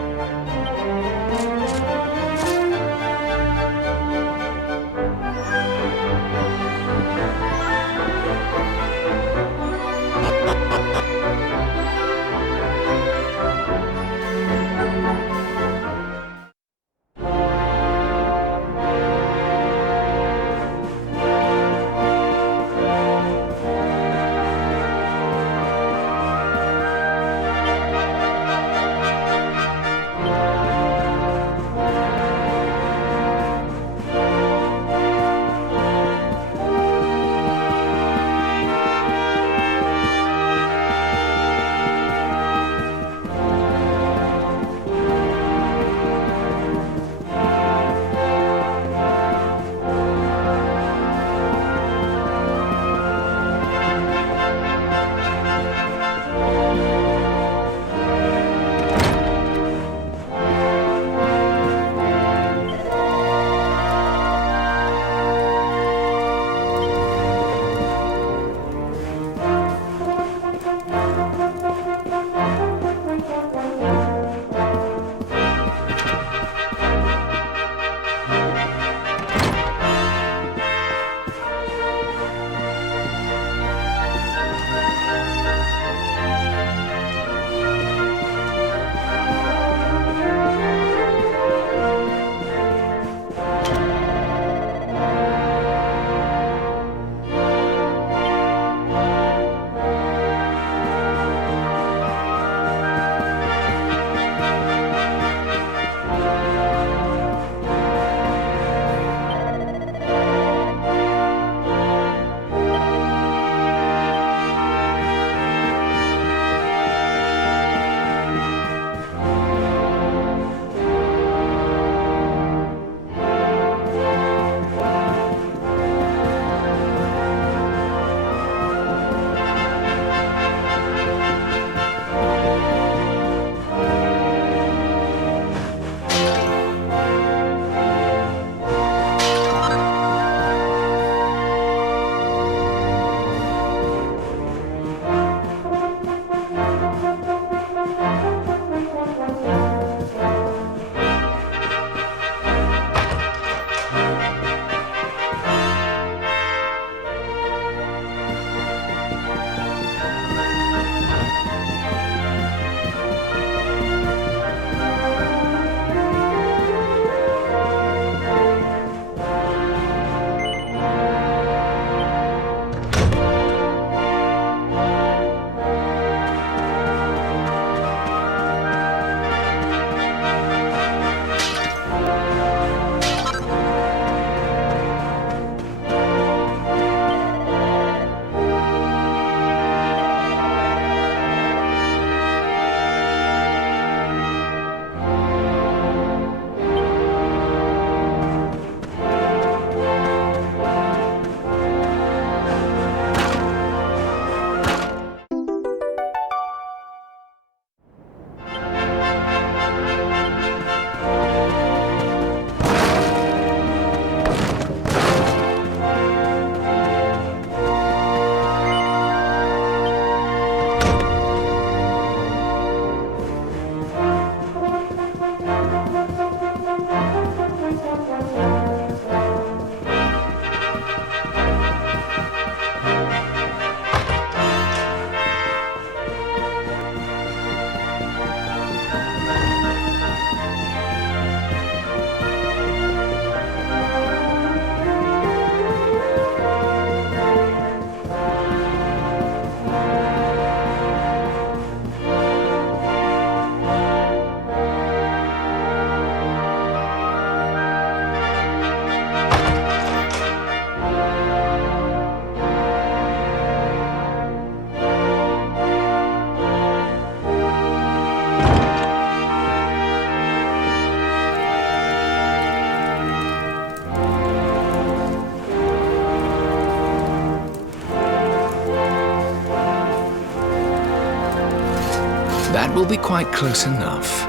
That will be quite close enough.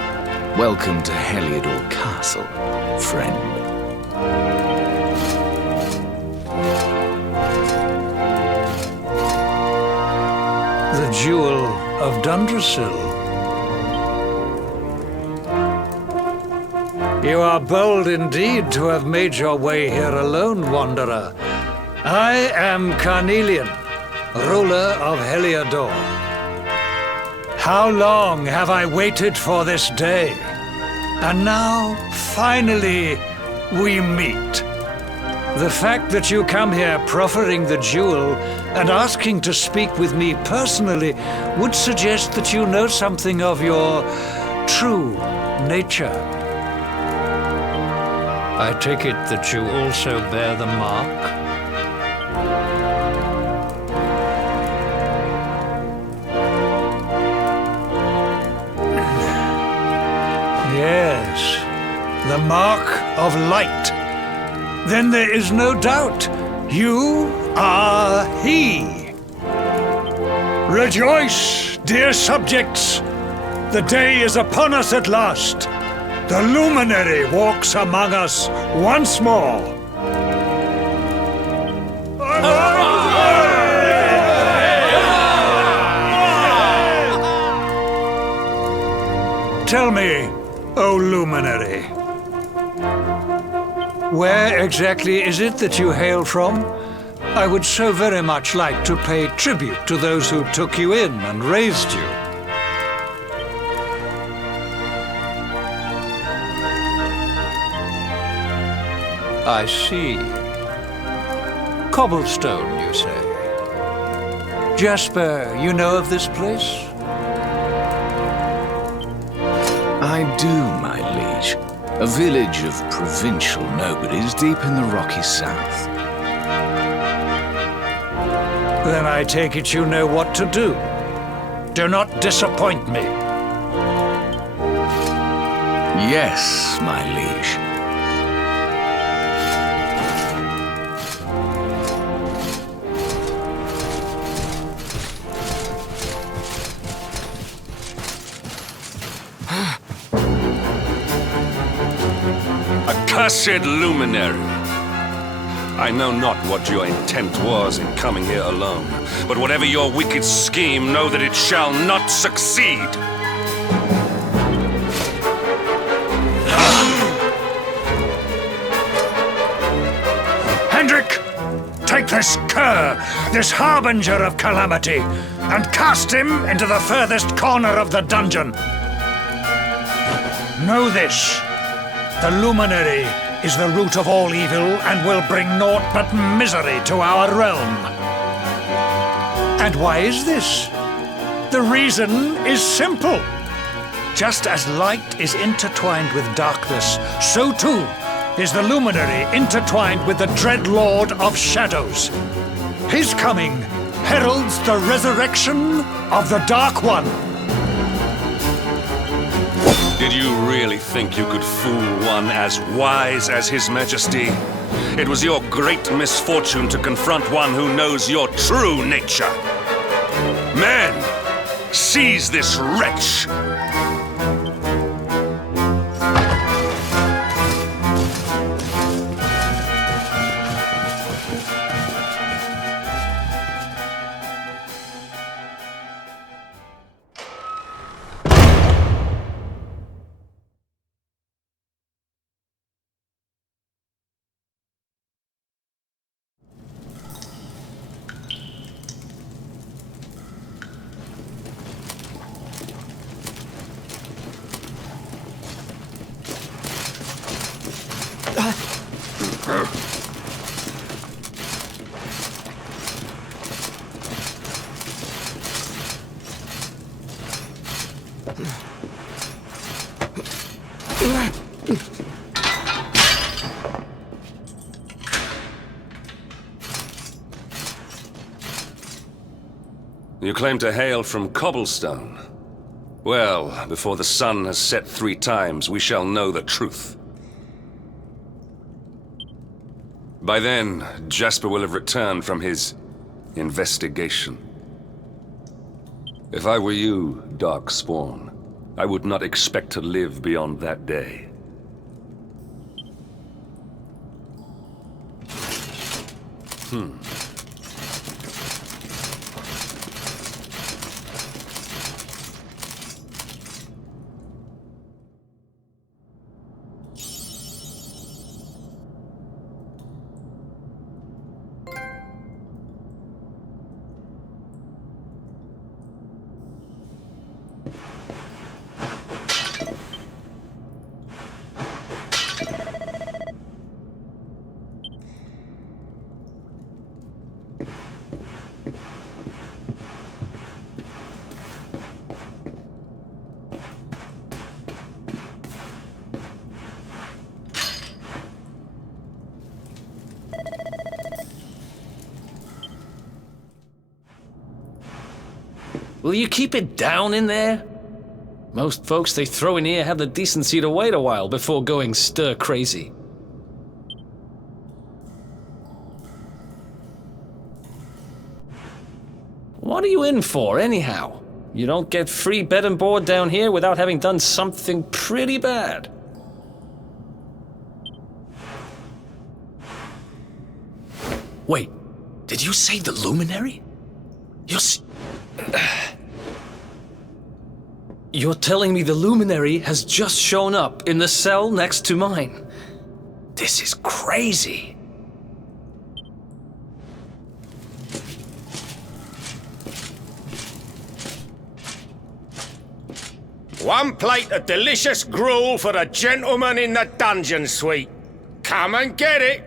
Welcome to Heliodor Castle, friend. The Jewel of Dundrasil. You are bold indeed to have made your way here alone, wanderer. I am Carnelian, ruler of Heliodor. How long have I waited for this day? And now, finally, we meet. The fact that you come here proffering the jewel and asking to speak with me personally would suggest that you know something of your true nature. I take it that you also bear the mark? Yes, the mark of light. Then there is no doubt, you are he. Rejoice, dear subjects! The day is upon us at last. The luminary walks among us once more. Tell me, O luminary, where exactly is it that you hail from? I would so very much like to pay tribute to those who took you in and raised you. I see. Cobblestone, you say? Jasper, you know of this place? I do, my liege. A village of provincial nobodies deep in the rocky south. Then I take it you know what to do. Do not disappoint me. Yes, my liege. Accursed luminary! I know not what your intent was in coming here alone, but whatever your wicked scheme, know that it shall not succeed! Hendrik! Take this cur, this harbinger of calamity, and cast him into the furthest corner of the dungeon. Know this. The luminary is the root of all evil and will bring naught but misery to our realm. And why is this? The reason is simple. Just as light is intertwined with darkness, so too is the luminary intertwined with the dread Lord of Shadows. His coming heralds the resurrection of the Dark One. Did you really think you could fool one as wise as His Majesty? It was your great misfortune to confront one who knows your true nature. Men, seize this wretch! You claim to hail from Cobblestone. Well, before the sun has set 3 times, we shall know the truth. By then, Jasper will have returned from his investigation. If I were you, Darkspawn, I would not expect to live beyond that day. Will you keep it down in there? Most folks they throw in here have the decency to wait a while before going stir crazy. What are you in for, anyhow? You don't get free bed and board down here without having done something pretty bad. Wait, did you say the luminary? You're telling me the luminary has just shown up in the cell next to mine? This is crazy. One plate of delicious gruel for the gentleman in the dungeon suite. Come and get it.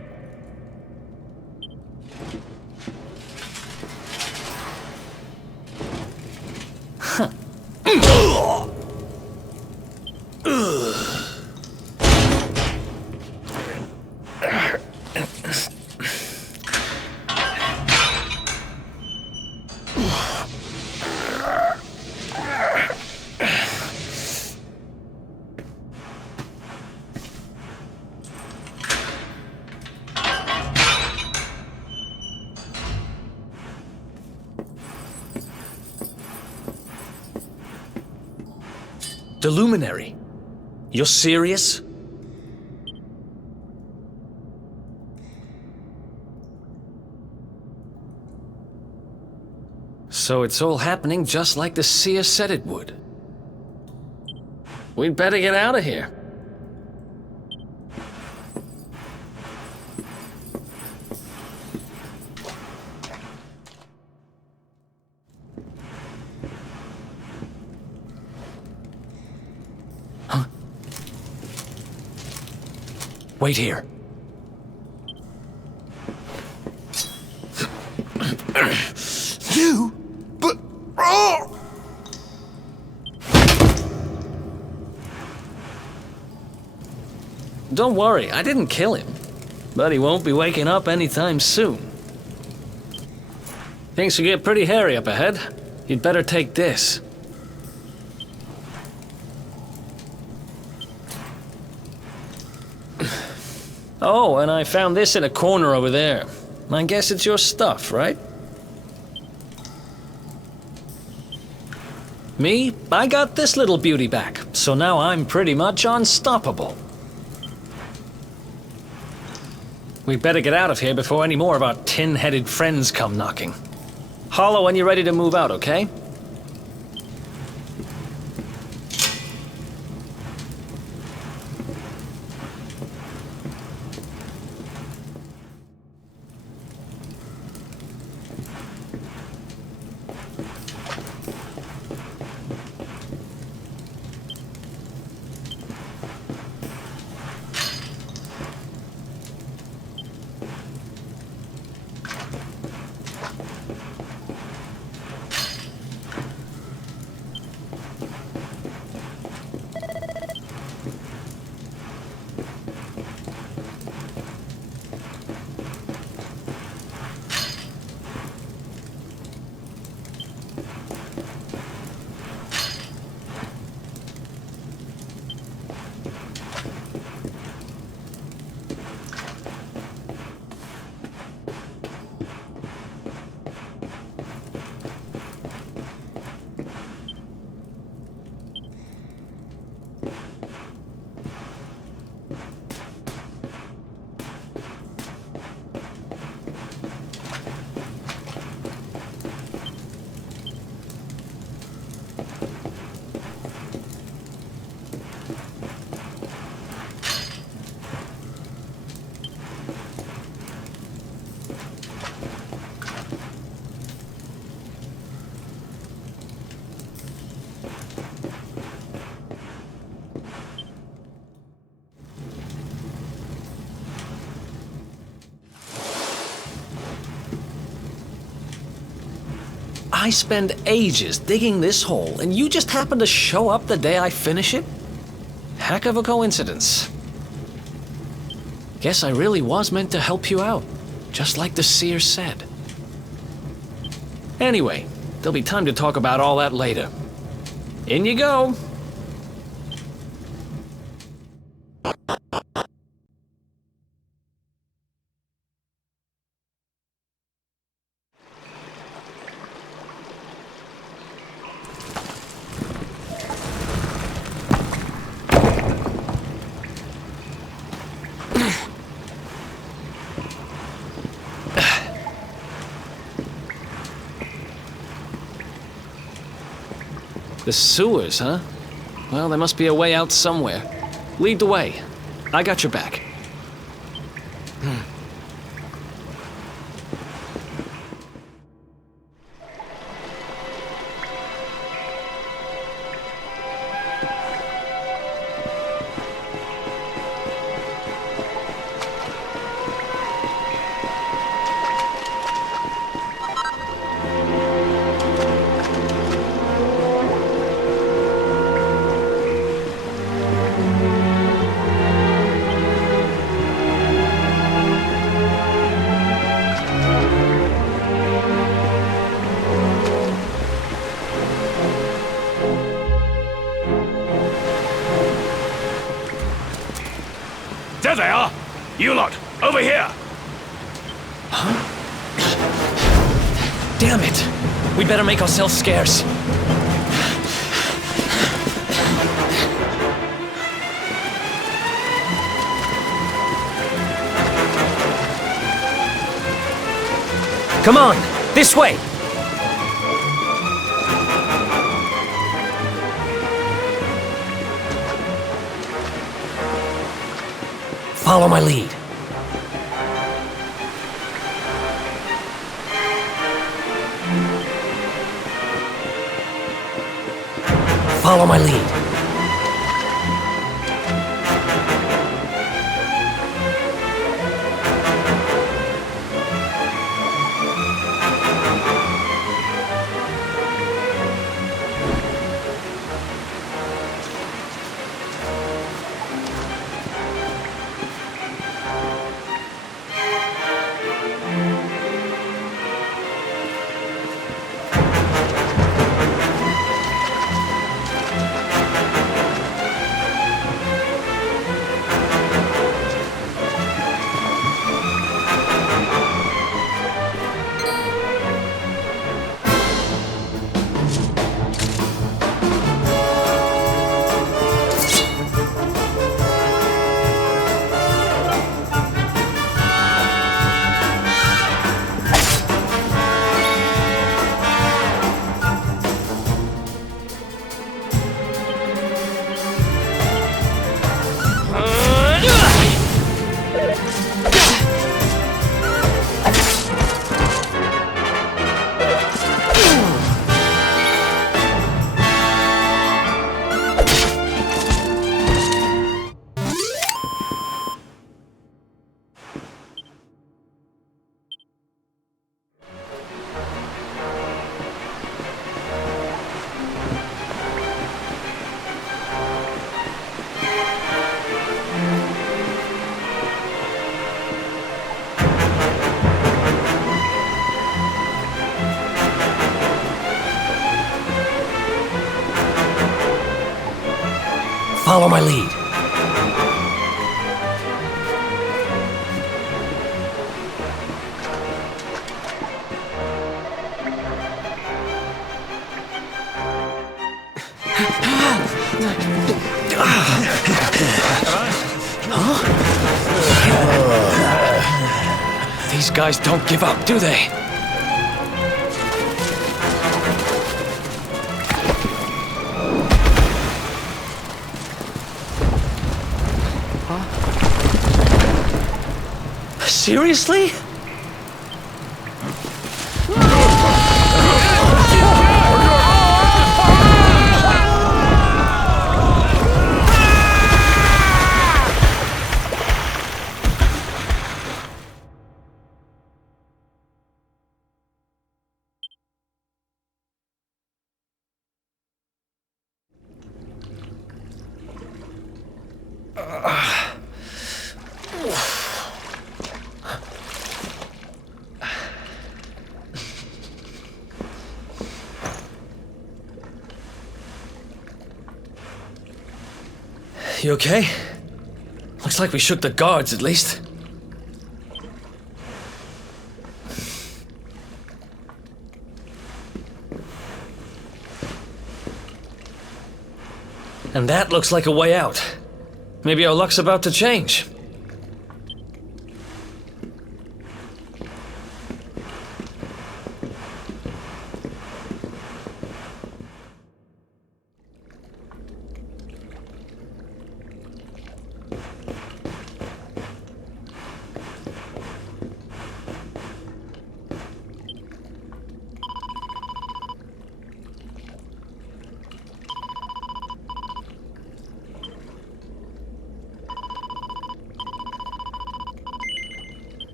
The luminary? You're serious? So it's all happening just like the seer said it would. We'd better get out of here. Wait here. You? But... Oh! Don't worry, I didn't kill him. But he won't be waking up anytime soon. Things will get pretty hairy up ahead. You'd better take this. Oh, and I found this in a corner over there. I guess it's your stuff, right? Me, I got this little beauty back, so now I'm pretty much unstoppable. We better get out of here before any more of our tin-headed friends come knocking. Holler when you're ready to move out, okay? I spend ages digging this hole, and you just happen to show up the day I finish it? Heck of a coincidence. Guess I really was meant to help you out, just like the seer said. Anyway, there'll be time to talk about all that later. In you go. The sewers, huh? Well, there must be a way out somewhere. Lead the way. I got your back. There they are! You lot, over here! Huh? Damn it! We better make ourselves scarce. Come on, this way! Follow my lead. Follow my lead. Follow my lead. These guys don't give up, do they? Seriously? You okay? Looks like we shook the guards, at least. And that looks like a way out. Maybe our luck's about to change.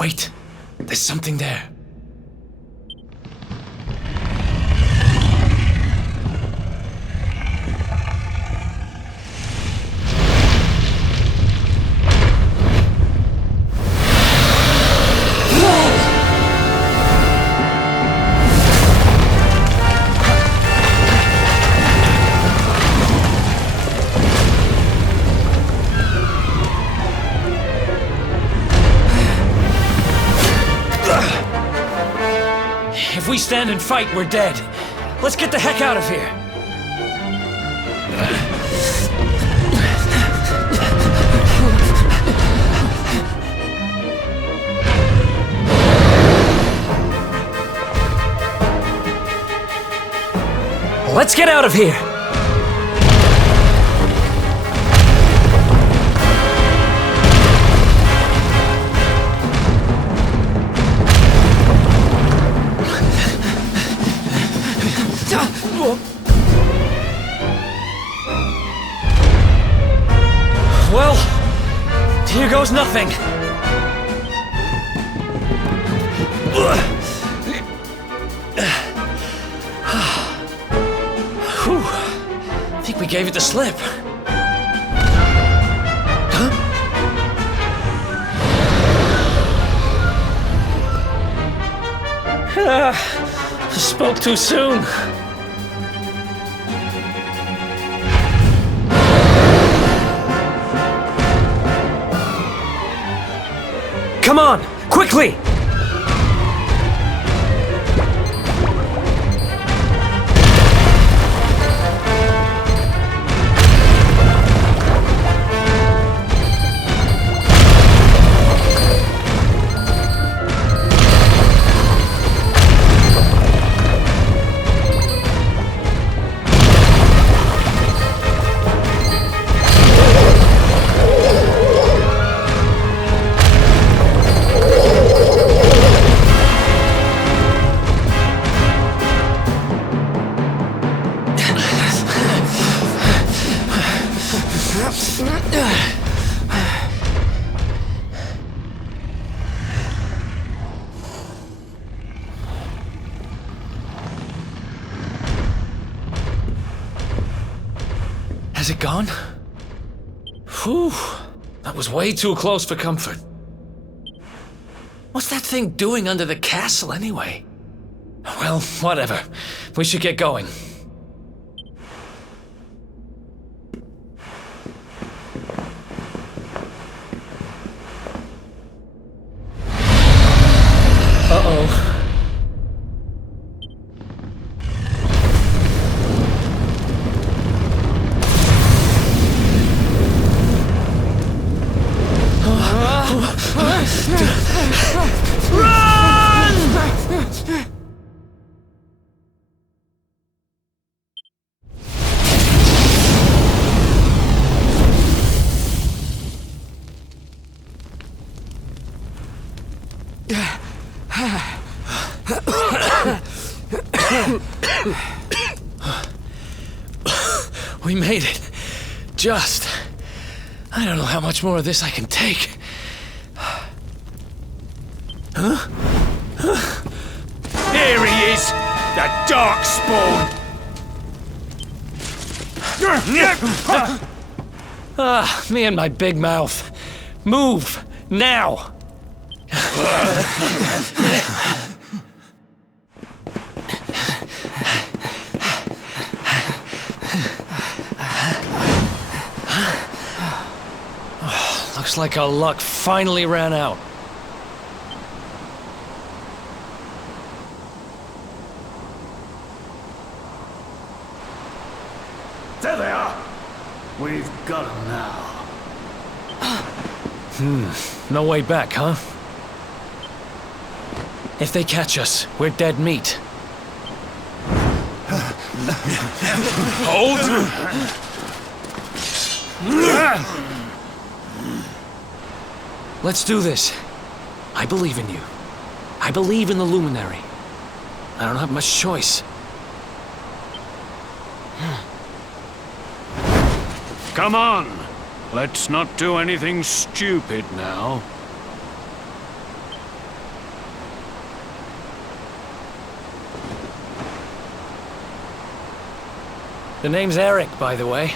Wait, there's something there. If we stand and fight, we're dead. Let's get the heck out of here. Let's get out of here. Well, here goes nothing. Whew. I think we gave it the slip. Spoke too soon. Come on, quickly! Has it gone? Whew. That was way too close for comfort. What's that thing doing under the castle, anyway? Well, whatever. We should get going. Uh-oh. We made it. Just. I don't know how much more of this I can take. Huh? There he is! The Darkspawn! Me and my big mouth. Move! Now! Looks like our luck finally ran out. There they are! We've got them now. No way back, huh? If they catch us, we're dead meat. Hold! Let's do this. I believe in you. I believe in the Luminary. I don't have much choice. Come on! Let's not do anything stupid now. The name's Eric, by the way.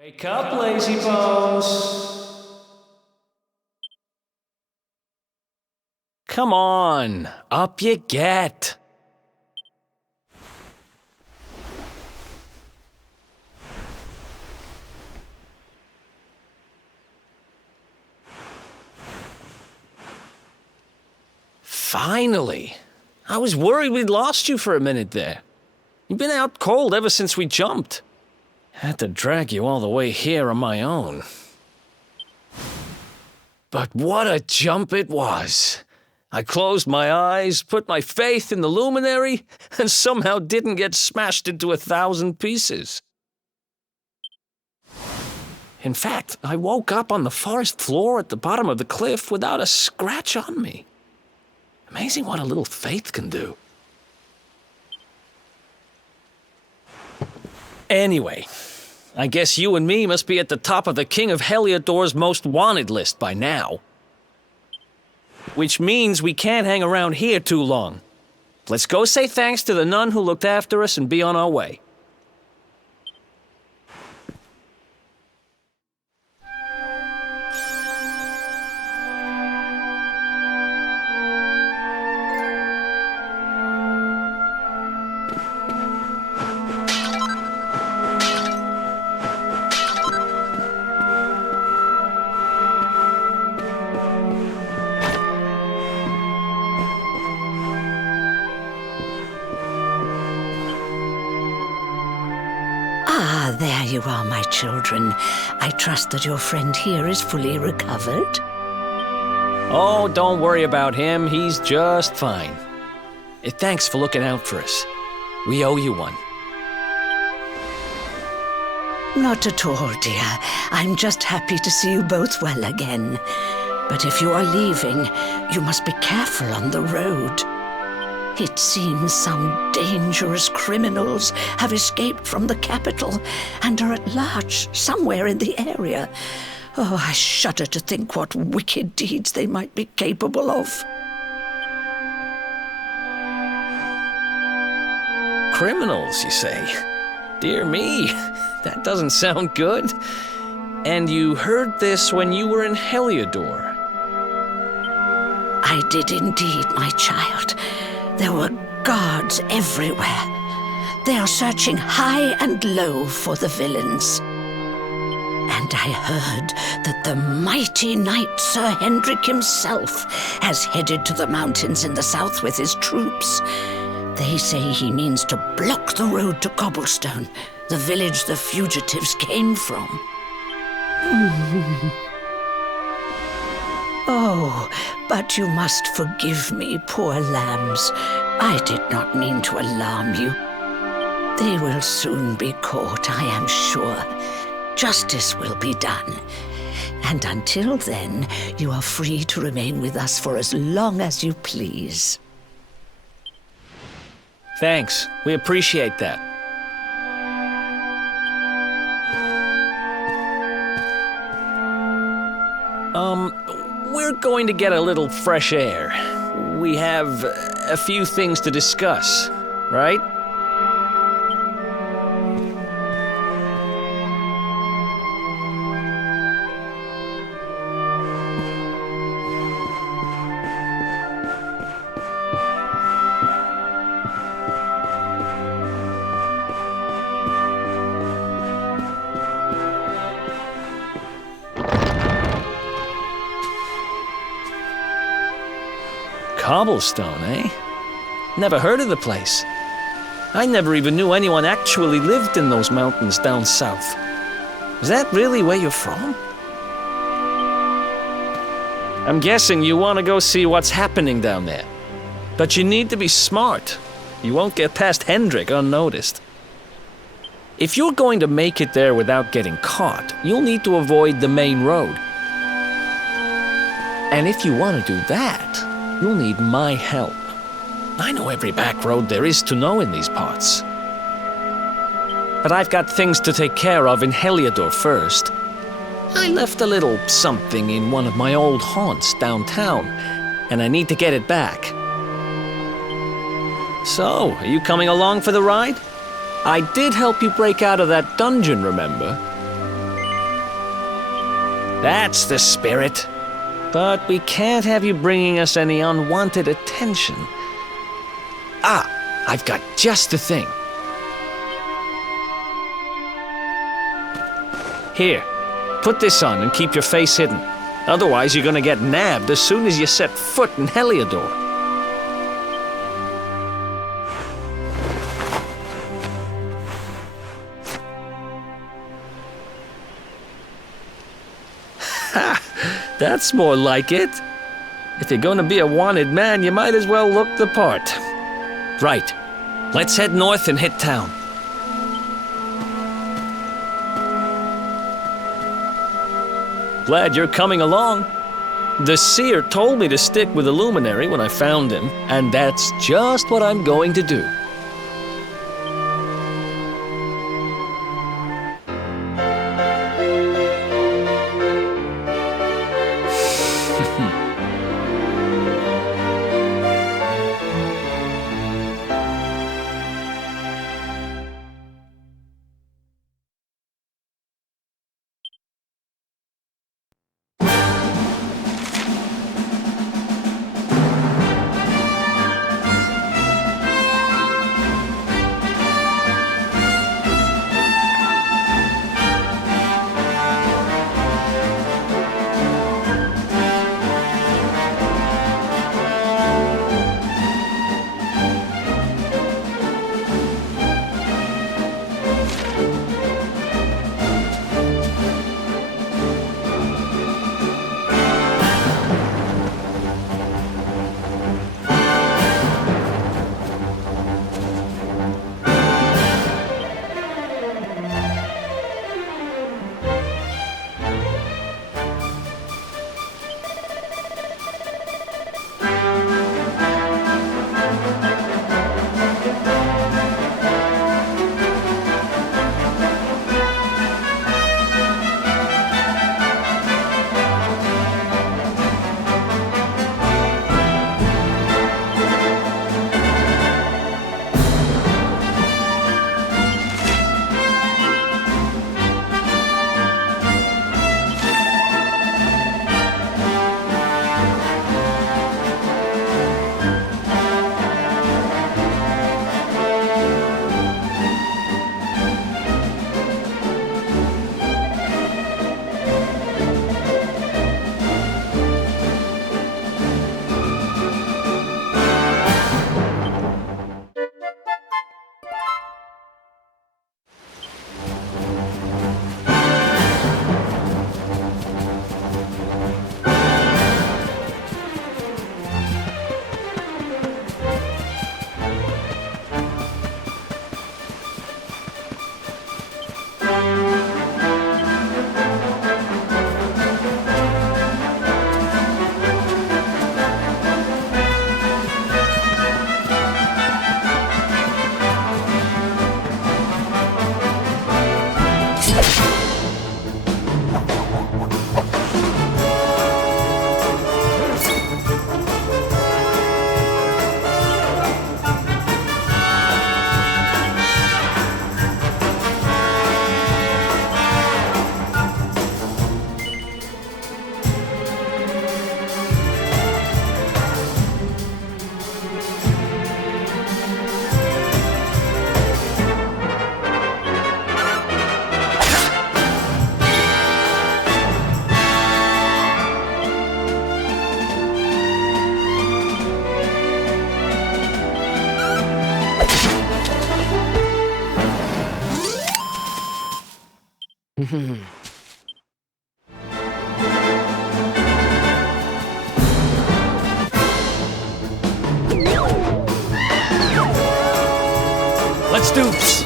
Wake up, lazy bones! Come on, up you get! Finally! I was worried we'd lost you for a minute there. You've been out cold ever since we jumped. Had to drag you all the way here on my own. But what a jump it was! I closed my eyes, put my faith in the luminary, and somehow didn't get smashed into 1,000 pieces. In fact, I woke up on the forest floor at the bottom of the cliff without a scratch on me. Amazing what a little faith can do. Anyway, I guess you and me must be at the top of the King of Heliodor's most wanted list by now. Which means we can't hang around here too long. Let's go say thanks to the nun who looked after us and be on our way. There you are, my children. I trust that your friend here is fully recovered. Oh, don't worry about him. He's just fine. Thanks for looking out for us. We owe you one. Not at all, dear. I'm just happy to see you both well again. But if you are leaving, you must be careful on the road. It seems some dangerous criminals have escaped from the capital and are at large somewhere in the area. Oh, I shudder to think what wicked deeds they might be capable of. Criminals, you say? Dear me, that doesn't sound good. And you heard this when you were in Heliodor? I did indeed, my child. There were guards everywhere. They are searching high and low for the villains. And I heard that the mighty knight Sir Hendrik himself has headed to the mountains in the south with his troops. They say he means to block the road to Cobblestone, the village the fugitives came from. Oh, but you must forgive me, poor lambs. I did not mean to alarm you. They will soon be caught, I am sure. Justice will be done. And until then, you are free to remain with us for as long as you please. Thanks. We appreciate that. We're going to get a little fresh air. We have a few things to discuss, right? Cobblestone, eh? Never heard of the place. I never even knew anyone actually lived in those mountains down south. Is that really where you're from? I'm guessing you want to go see what's happening down there. But you need to be smart. You won't get past Hendrik unnoticed. If you're going to make it there without getting caught, you'll need to avoid the main road. And if you want to do that, you'll need my help. I know every back road there is to know in these parts. But I've got things to take care of in Heliodor first. I left a little something in one of my old haunts downtown, and I need to get it back. So, are you coming along for the ride? I did help you break out of that dungeon, remember? That's the spirit. But we can't have you bringing us any unwanted attention. Ah, I've got just the thing. Here, put this on and keep your face hidden. Otherwise, you're gonna get nabbed as soon as you set foot in Heliodor. Ha! That's more like it. If you're gonna be a wanted man, you might as well look the part. Right. Let's head north and hit town. Glad you're coming along. The seer told me to stick with the luminary when I found him, and that's just what I'm going to do. Let's do this.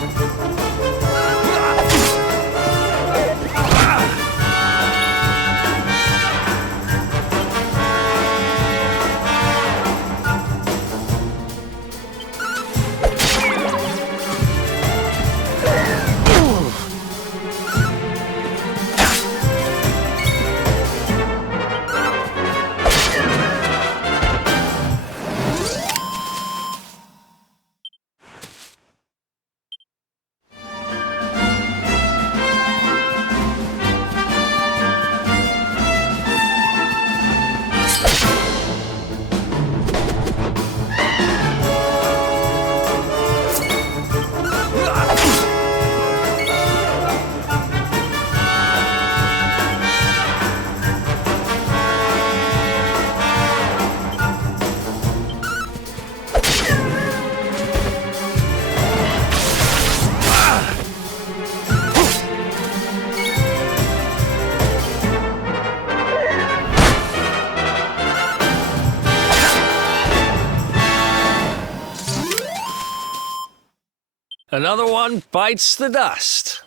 Another one bites the dust.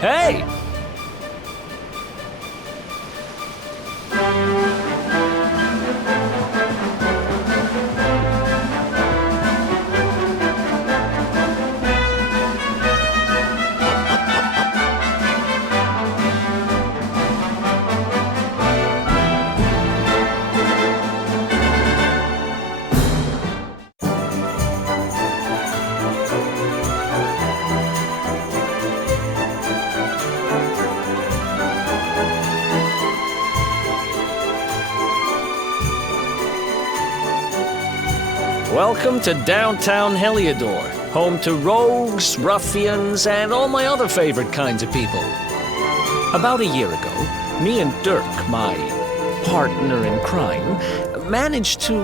Hey! Welcome to downtown Heliodor, home to rogues, ruffians, and all my other favorite kinds of people. About a year ago, me and Dirk, my partner in crime, managed to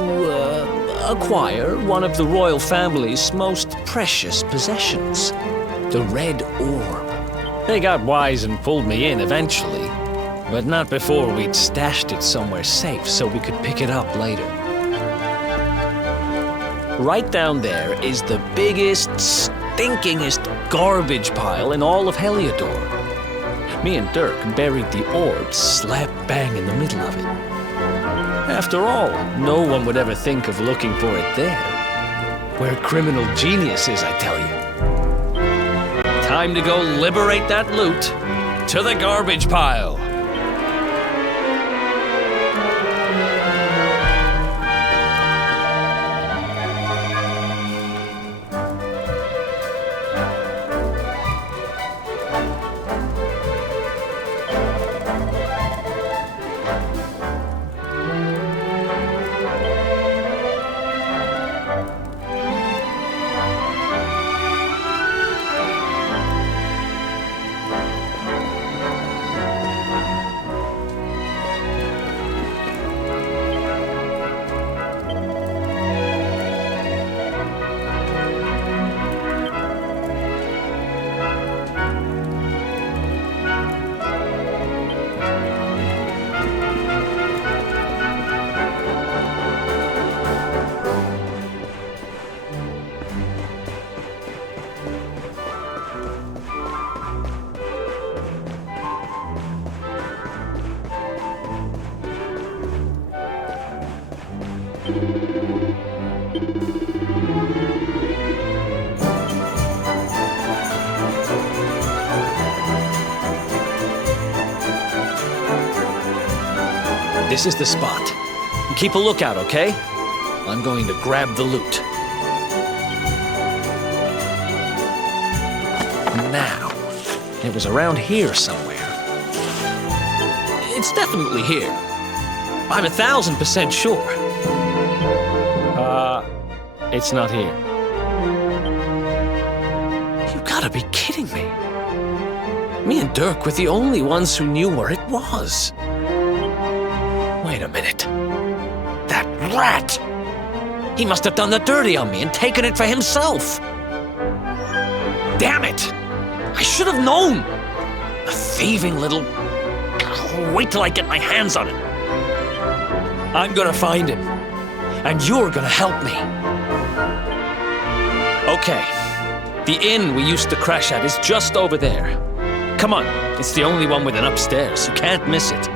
acquire one of the royal family's most precious possessions, the Red Orb. They got wise and pulled me in eventually, but not before we'd stashed it somewhere safe so we could pick it up later. Right down there is the biggest, stinkingest garbage pile in all of Heliodor. Me and Dirk buried the orb slap bang in the middle of it. After all, no one would ever think of looking for it there. We're criminal geniuses, I tell you. Time to go liberate that loot. To the garbage pile. This is the spot. Keep a lookout, okay? I'm going to grab the loot. Now, it was around here somewhere. It's definitely here. I'm 1,000% sure. It's not here. You gotta be kidding me. Me and Dirk were the only ones who knew where it was. Wait a minute. That rat! He must have done the dirty on me and taken it for himself. Damn it! I should have known! A thieving little... Wait till I get my hands on him. I'm gonna find him. And you're gonna help me. Okay. The inn we used to crash at is just over there. Come on. It's the only one with an upstairs. You can't miss it.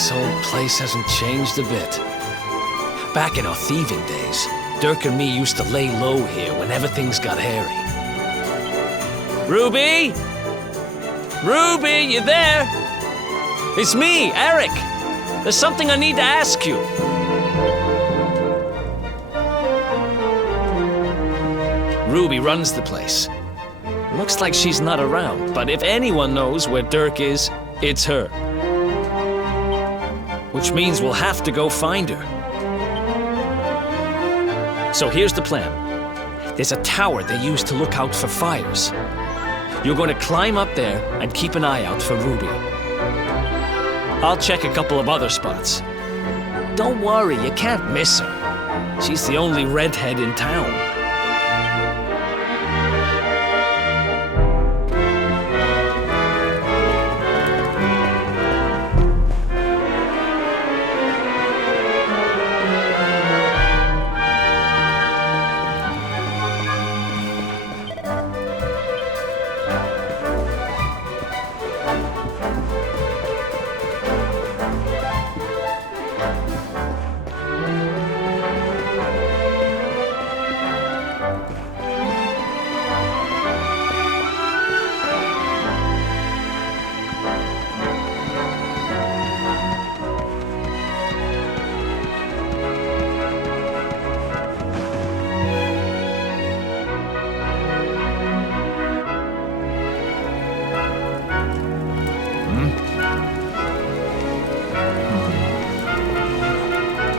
This whole place hasn't changed a bit. Back in our thieving days, Dirk and me used to lay low here whenever things got hairy. Ruby? Ruby, you there? It's me, Eric. There's something I need to ask you. Ruby runs the place. Looks like she's not around, but if anyone knows where Dirk is, it's her. Which means we'll have to go find her. So here's the plan. There's a tower they use to look out for fires. You're going to climb up there and keep an eye out for Ruby. I'll check a couple of other spots. Don't worry, you can't miss her. She's the only redhead in town.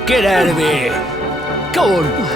Get out of here! Go on!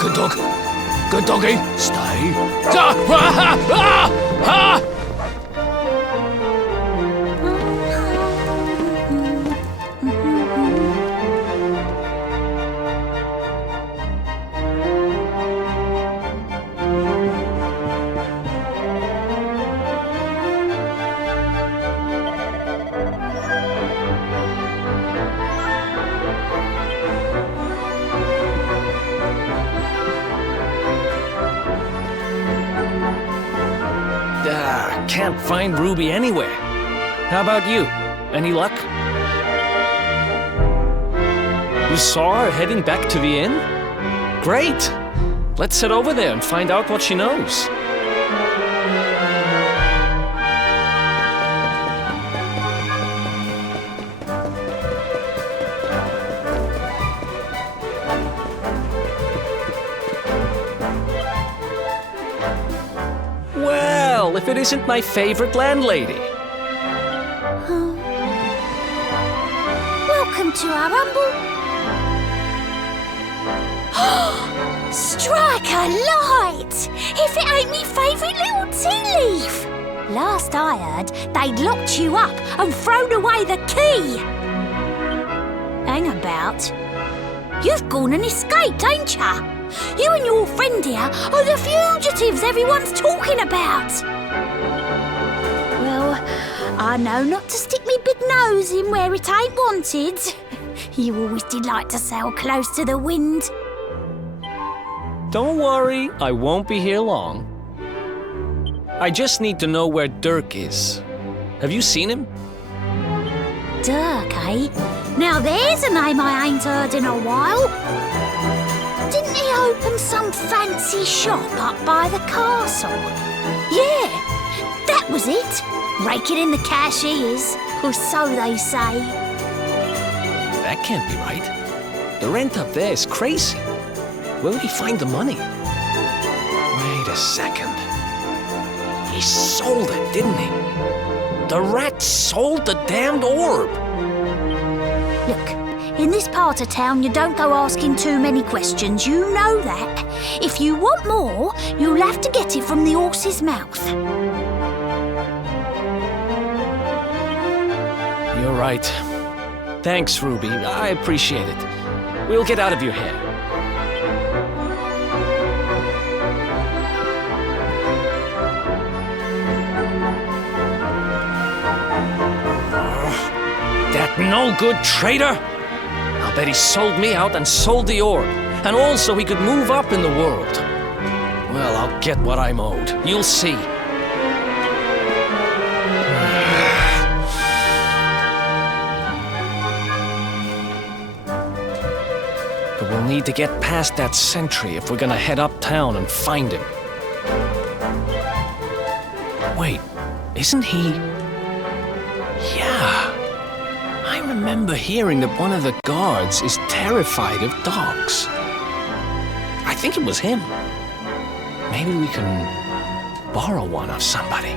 Good dog. Good doggy. Stay. Can't find Ruby anywhere. How about you? Any luck? You saw her heading back to the inn? Great! Let's head over there and find out what she knows. Well, if it isn't my favorite landlady. Welcome to our humble... Strike a light! If it ain't me favourite little tea leaf! Last I heard, they'd locked you up and thrown away the key! Hang about. You've gone and escaped, ain't ya? You and your friend here are the fugitives everyone's talking about! Well, I know not to stick me big nose in where it ain't wanted. You always did like to sail close to the wind. Don't worry, I won't be here long. I just need to know where Dirk is. Have you seen him? Dirk, eh? Now there's a name I ain't heard in a while. Didn't he open some fancy shop up by the castle? Yeah, that was it. Raking in the cash he is, or so they say. That can't be right. The rent up there is crazy. Where would he find the money? Wait a second. He sold it, didn't he? The rat sold the damned orb. Look, in this part of town, you don't go asking too many questions. You know that. If you want more, you'll have to get it from the horse's mouth. You're right. Thanks, Ruby. I appreciate it. We'll get out of your hair. That no-good traitor! I'll bet he sold me out and sold the orb. And also he could move up in the world. Well, I'll get what I'm owed. You'll see. But we'll need to get past that sentry if we're gonna head uptown and find him. Wait, isn't he... Yeah. I remember hearing that one of the guards is terrified of dogs. I think it was him. Maybe we can borrow one of somebody.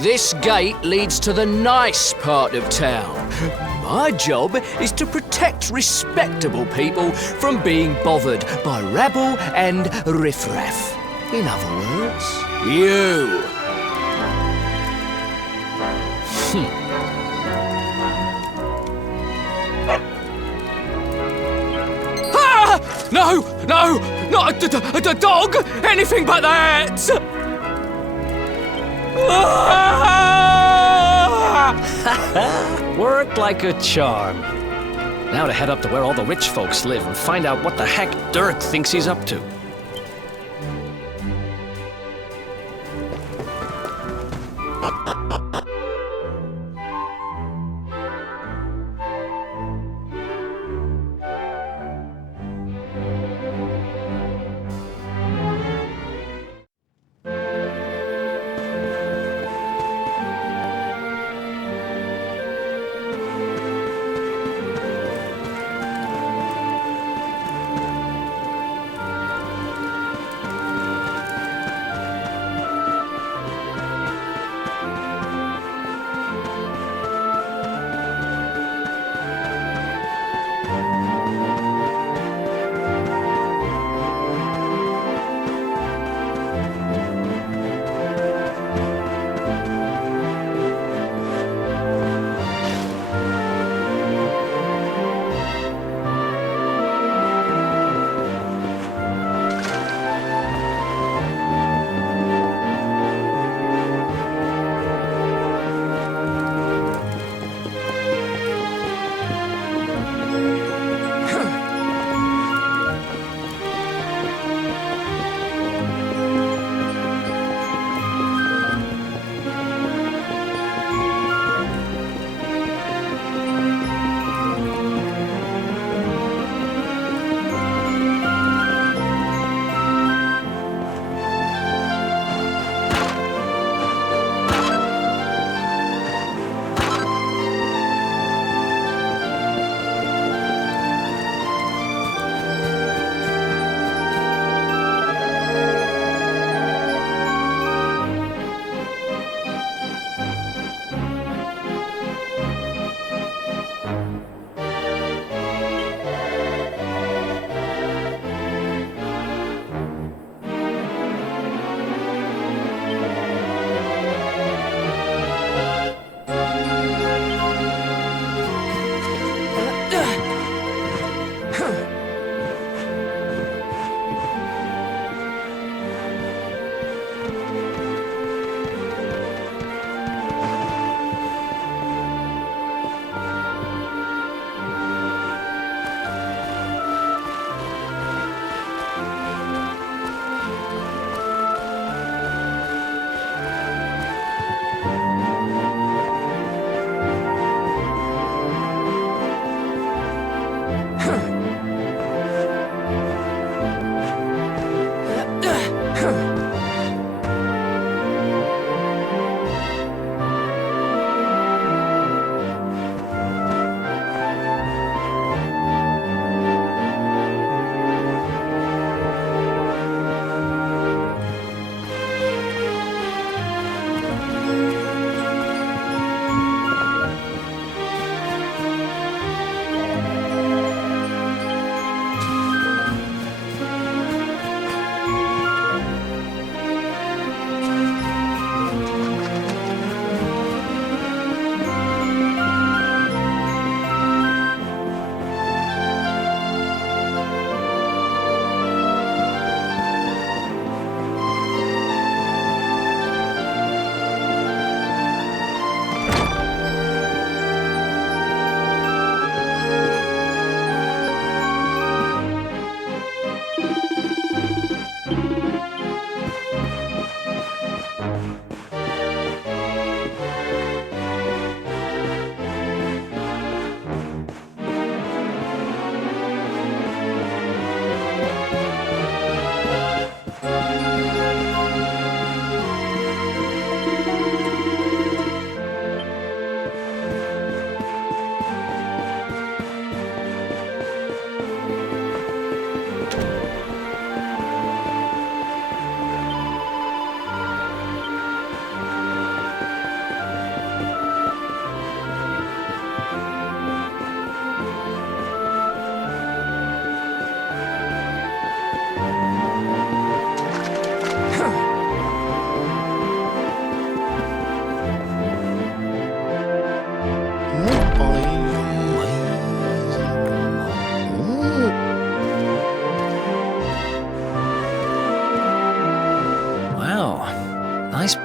This gate leads to the nice part of town. My job is to protect respectable people from being bothered by rabble and riffraff. In other words, you. Ah! No! No! Not the dog! Anything but that! Worked like a charm. Now to head up to where all the rich folks live and find out what the heck Dirk thinks he's up to.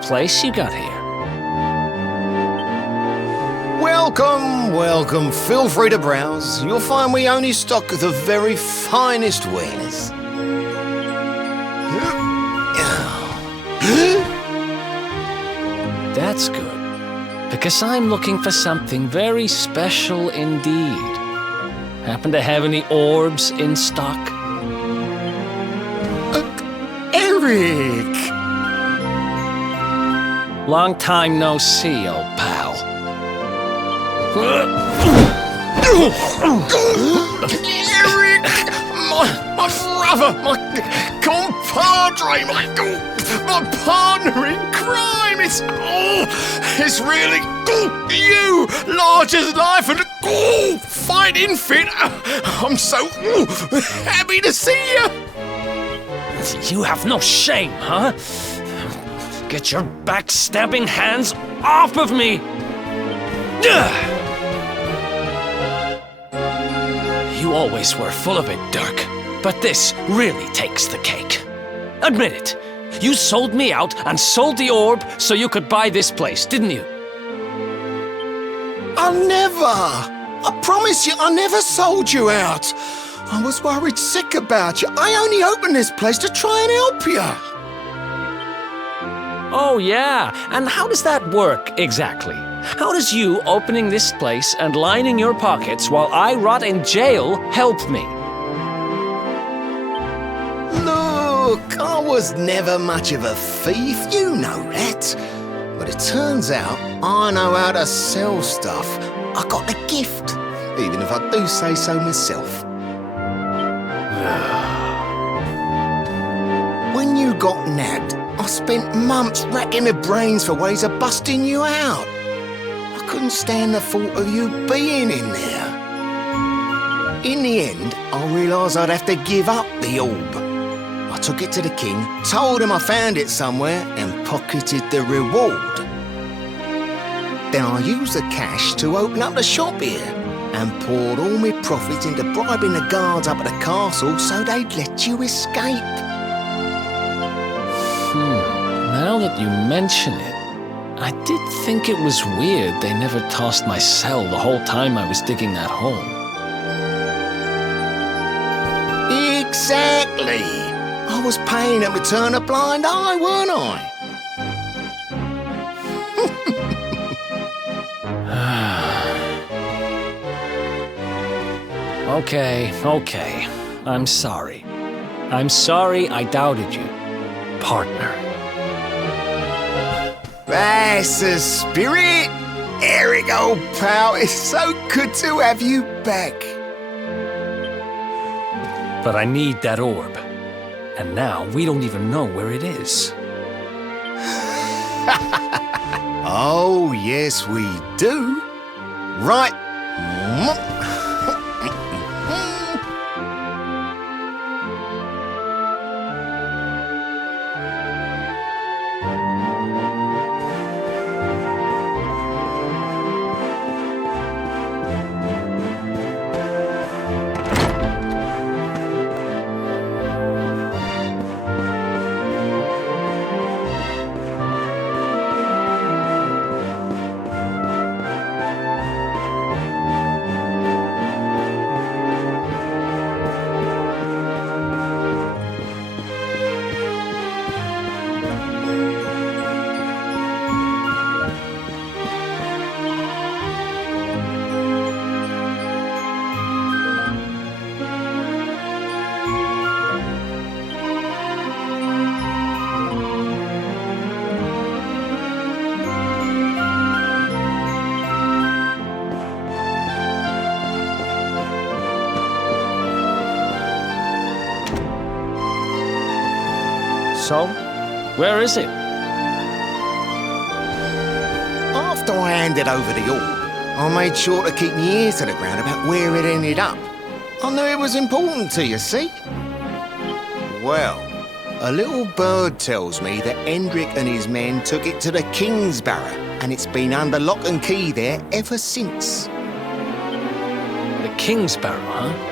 place you got here. Welcome, welcome. Feel free to browse. You'll find we only stock the very finest wares. That's good, because I'm looking for something very special indeed. Happen to have any orbs in stock? Eric! Long time no see, old pal. Eric! My brother, my compadre, my partner in crime! It's really you! Large as life and fighting fit! I'm so happy to see you! You have no shame, huh? Get your backstabbing hands off of me! You always were full of it, Dirk, but this really takes the cake. Admit it, you sold me out and sold the orb so you could buy this place, didn't you? I promise you, I never sold you out. I was worried sick about you. I only opened this place to try and help you. Oh, yeah. And how does that work, exactly? How does you opening this place and lining your pockets while I rot in jail help me? Look, I was never much of a thief, you know that. But it turns out I know how to sell stuff. I got the gift, even if I do say so myself. When you got nabbed, I spent months racking my brains for ways of busting you out. I couldn't stand the thought of you being in there. In the end, I realised I'd have to give up the orb. I took it to the king, told him I found it somewhere, and pocketed the reward. Then I used the cash to open up the shop here, and poured all my profits into bribing the guards up at the castle so they'd let you escape. Now that you mention it, I did think it was weird they never tossed my cell the whole time I was digging that hole. Exactly! I was paying them to turn a blind eye, weren't I? Okay. I'm sorry. I'm sorry I doubted you, partner. That's the spirit! Eric, old pal, it's so good to have you back. But I need that orb. And now we don't even know where it is. Oh, yes, we do. Right. So, where is it? After I handed over the orb, I made sure to keep my ears to the ground about where it ended up. I knew it was important to you, see? Well, a little bird tells me that Hendrik and his men took it to the King's Barrow, and it's been under lock and key there ever since. The King's Barrow, huh?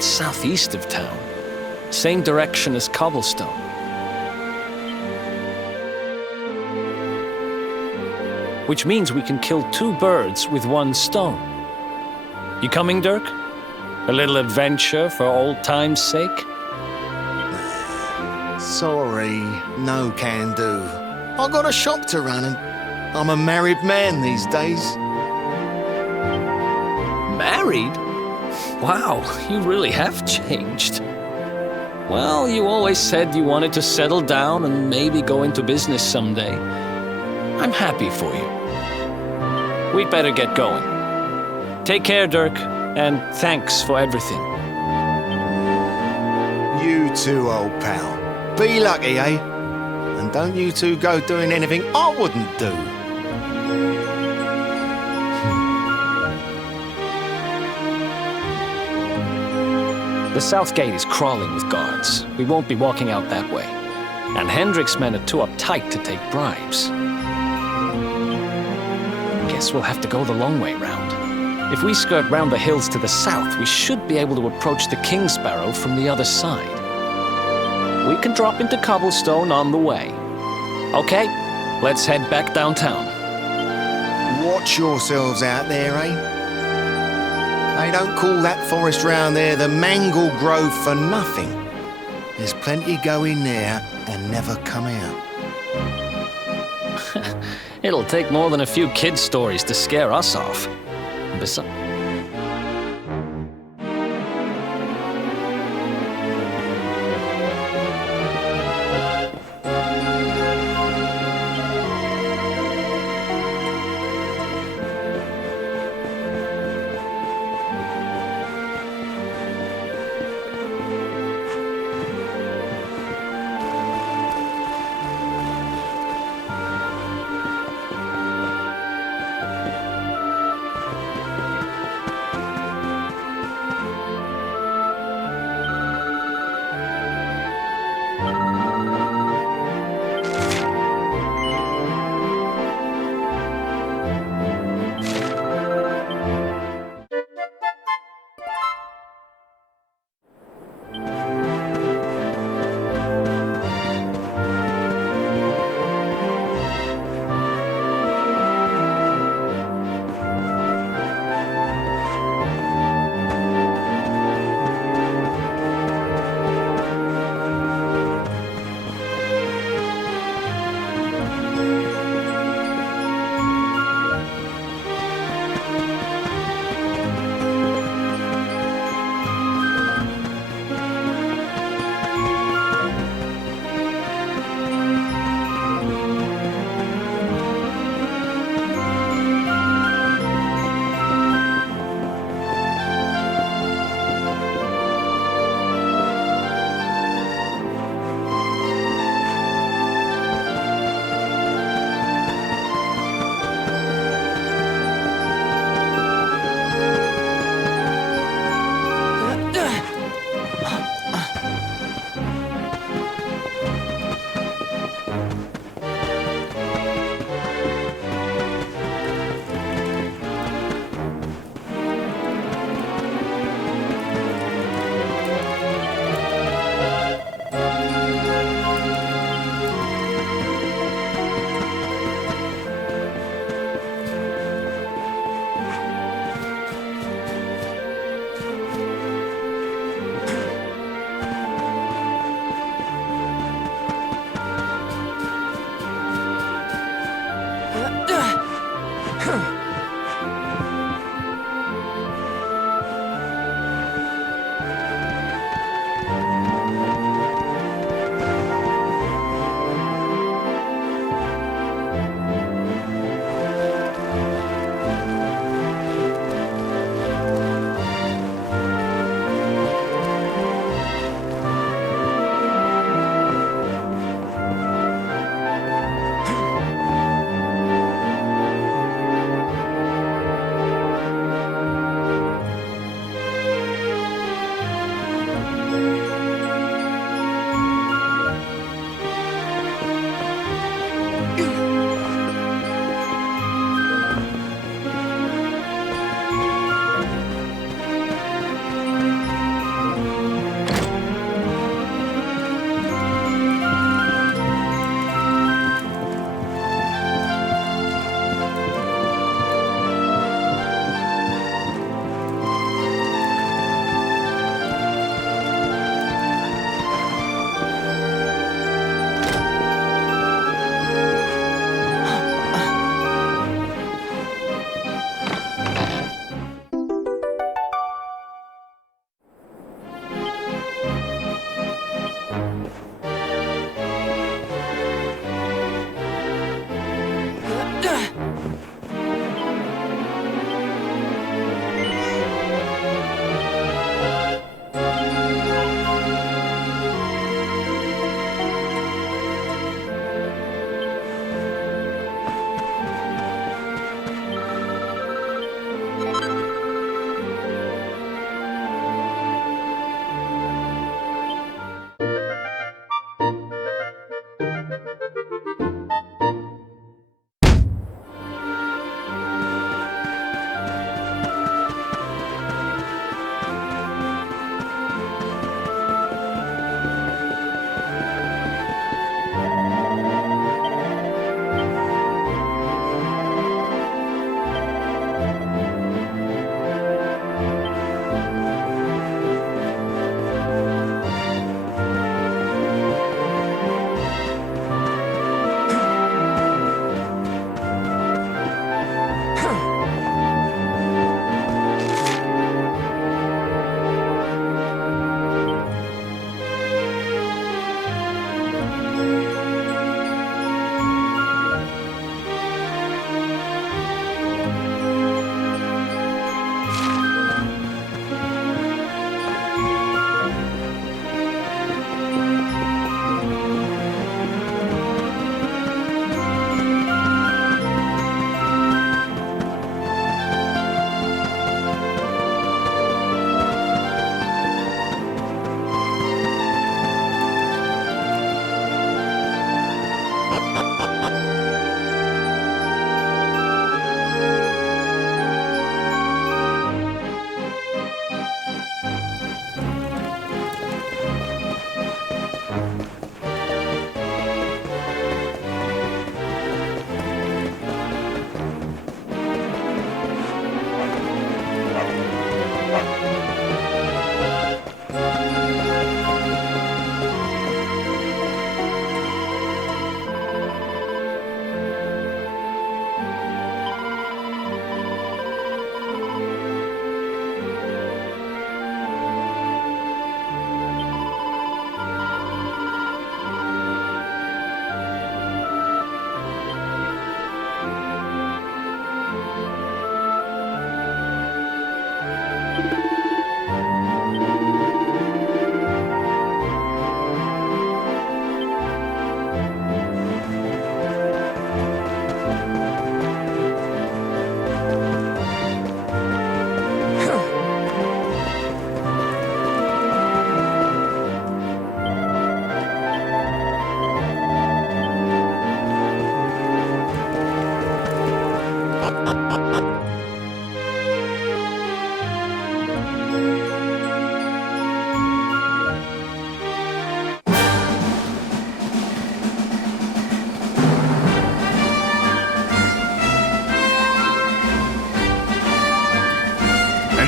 That's southeast of town. Same direction as Cobblestone. Which means we can kill 2 birds with 1 stone. You coming, Dirk? A little adventure for old time's sake? Sorry, no can do. I got a shop to run and I'm a married man these days. Married? Wow, you really have changed. Well, you always said you wanted to settle down and maybe go into business someday. I'm happy for you. We'd better get going. Take care, Dirk, and thanks for everything. You too, old pal. Be lucky, eh? And don't you two go doing anything I wouldn't do. The south gate is crawling with guards. We won't be walking out that way. And Hendrik's men are too uptight to take bribes. Guess we'll have to go the long way round. If we skirt round the hills to the south, we should be able to approach the King Sparrow from the other side. We can drop into Cobblestone on the way. Okay, let's head back downtown. Watch yourselves out there, eh? They don't call that forest round there the Mangle Grove for nothing. There's plenty go in there and never come out. It'll take more than a few kid stories to scare us off. Besides...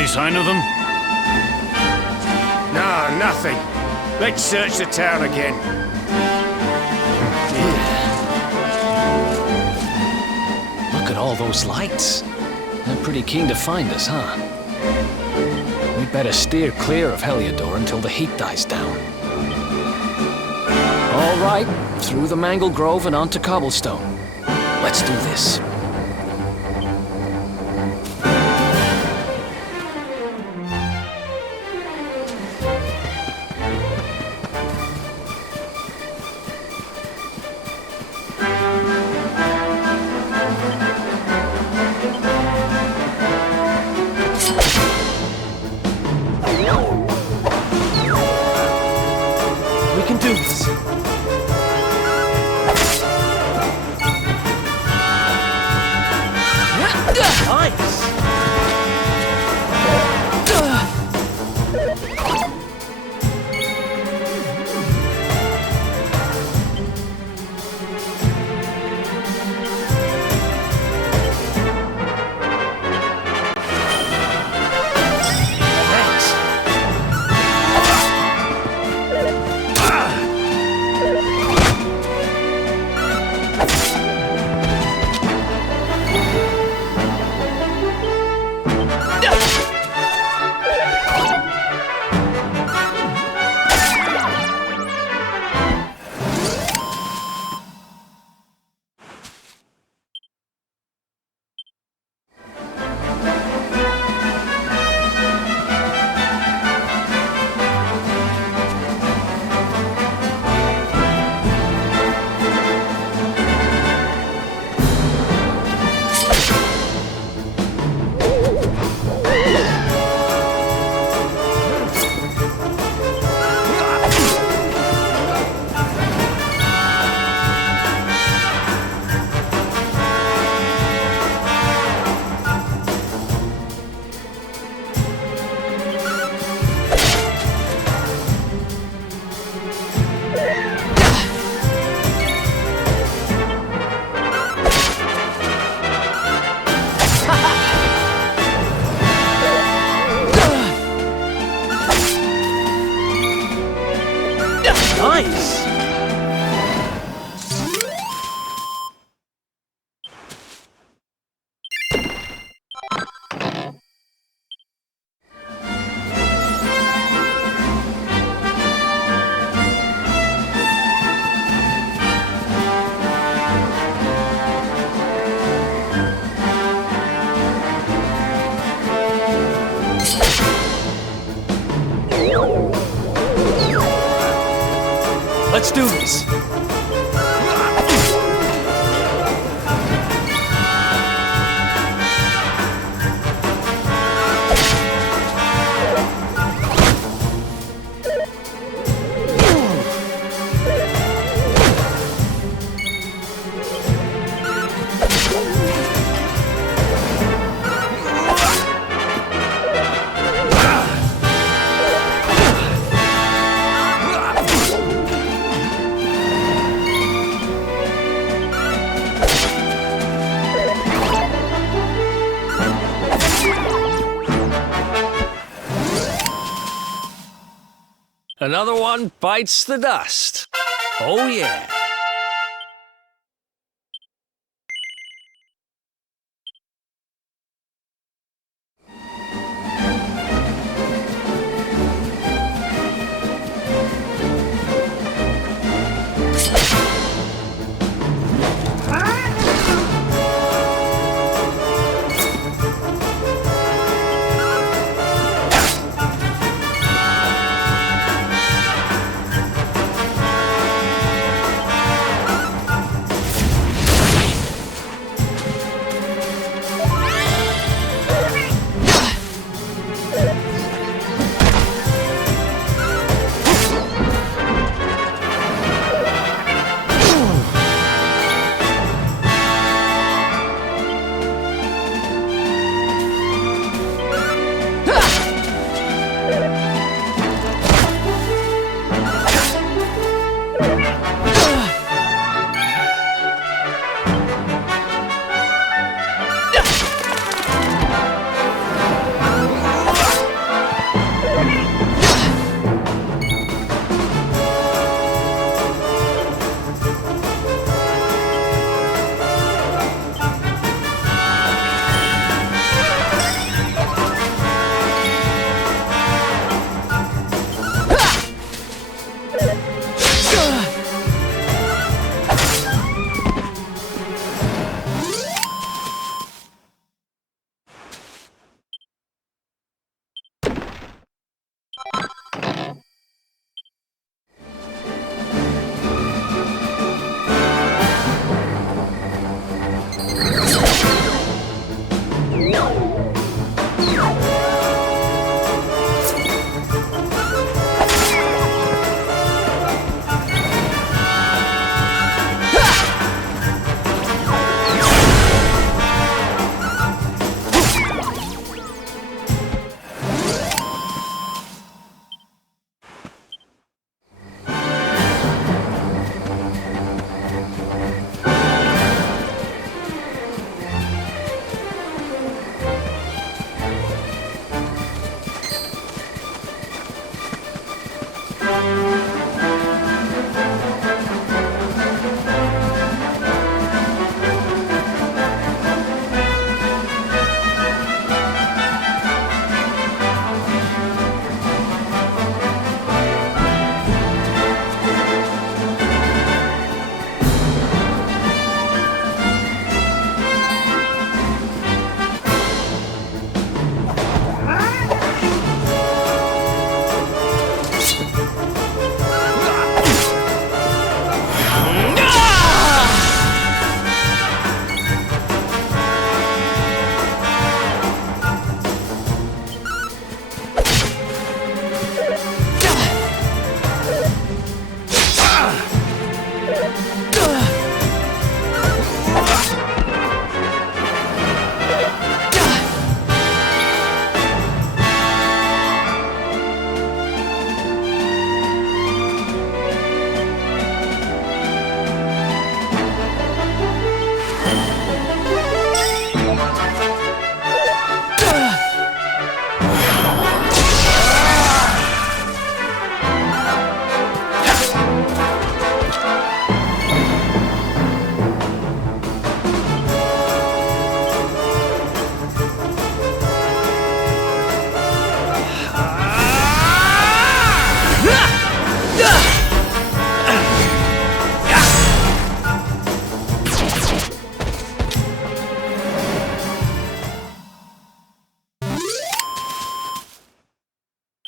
Any sign of them? No, nothing. Let's search the town again. Look at all those lights. They're pretty keen to find us, huh? We'd better steer clear of Heliodor until the heat dies down. All right, through the mangle grove and onto cobblestone. Let's do this. We can do this. Nice. Nice! Let's do this. Another one bites the dust. Oh, yeah.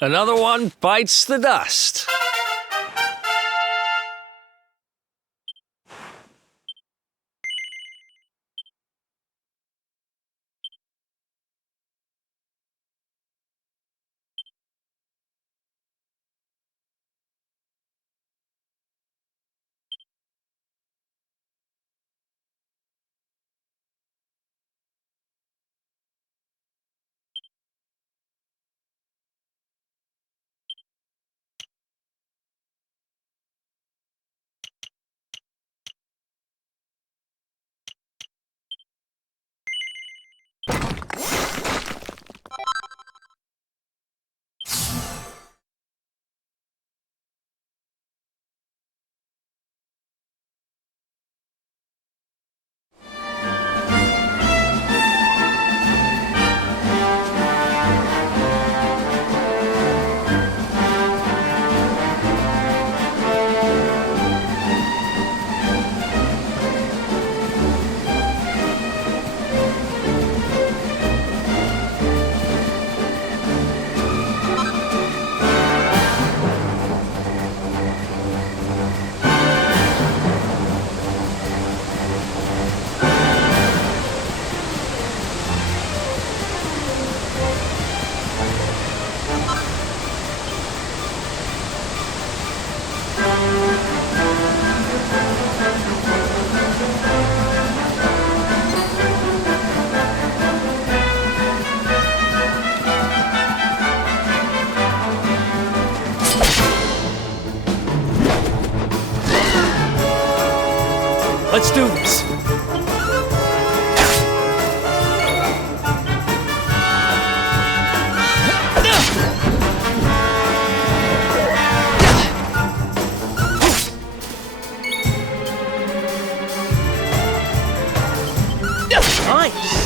Another one bites the dust. Let's do this. Nice.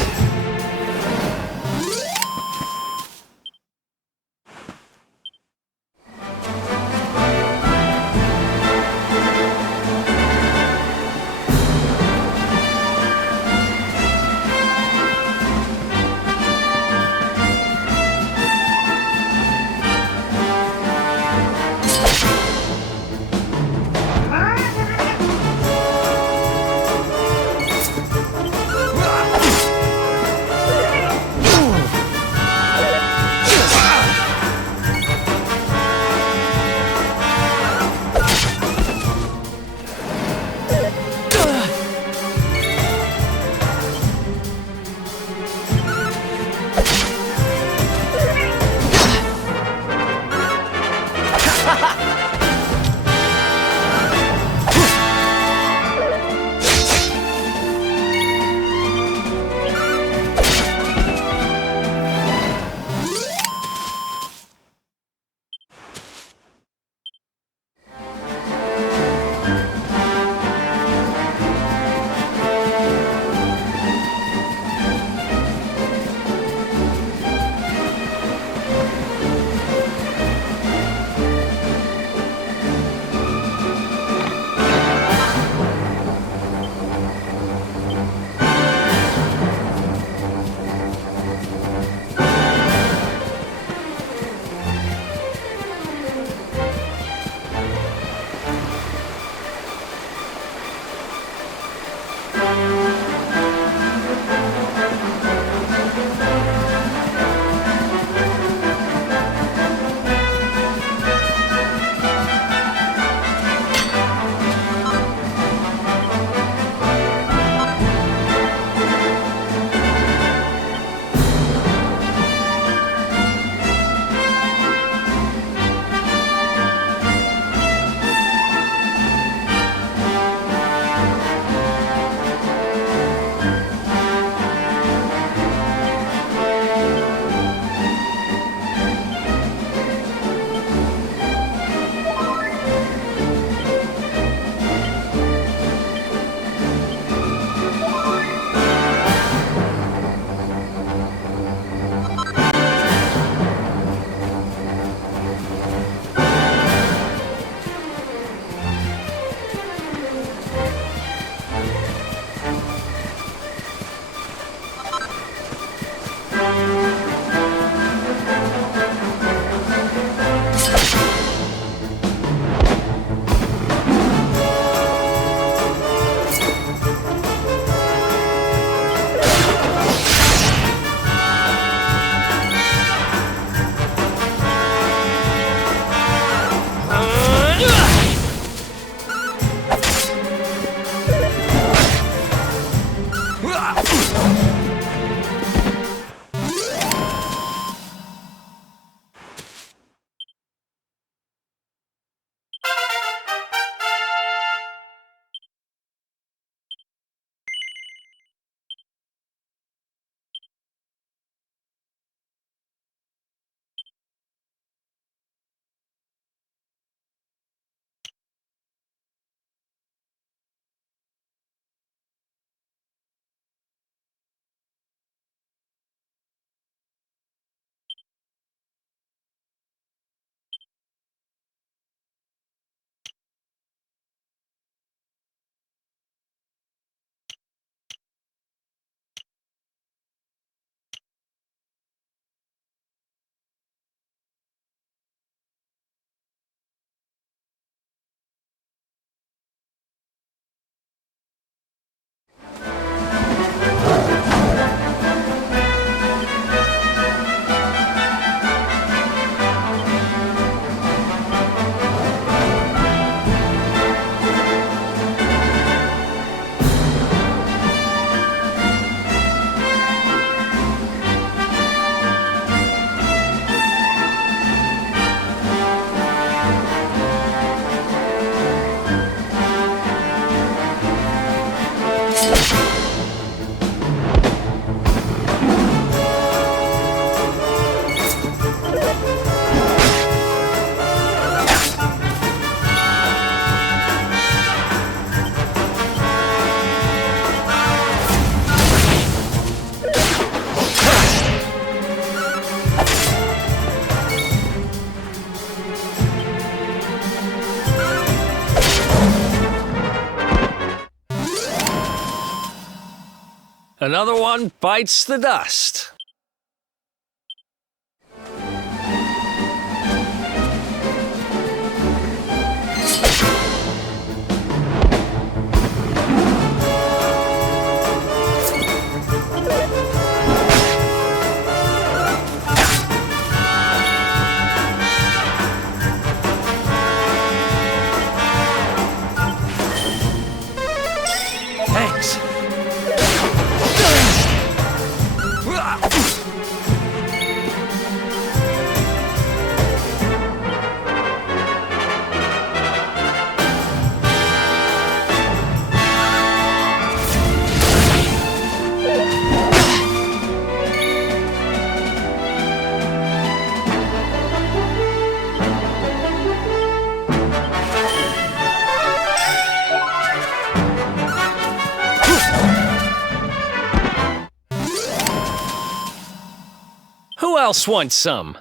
Another one bites the dust. Thanks. Who else wants some?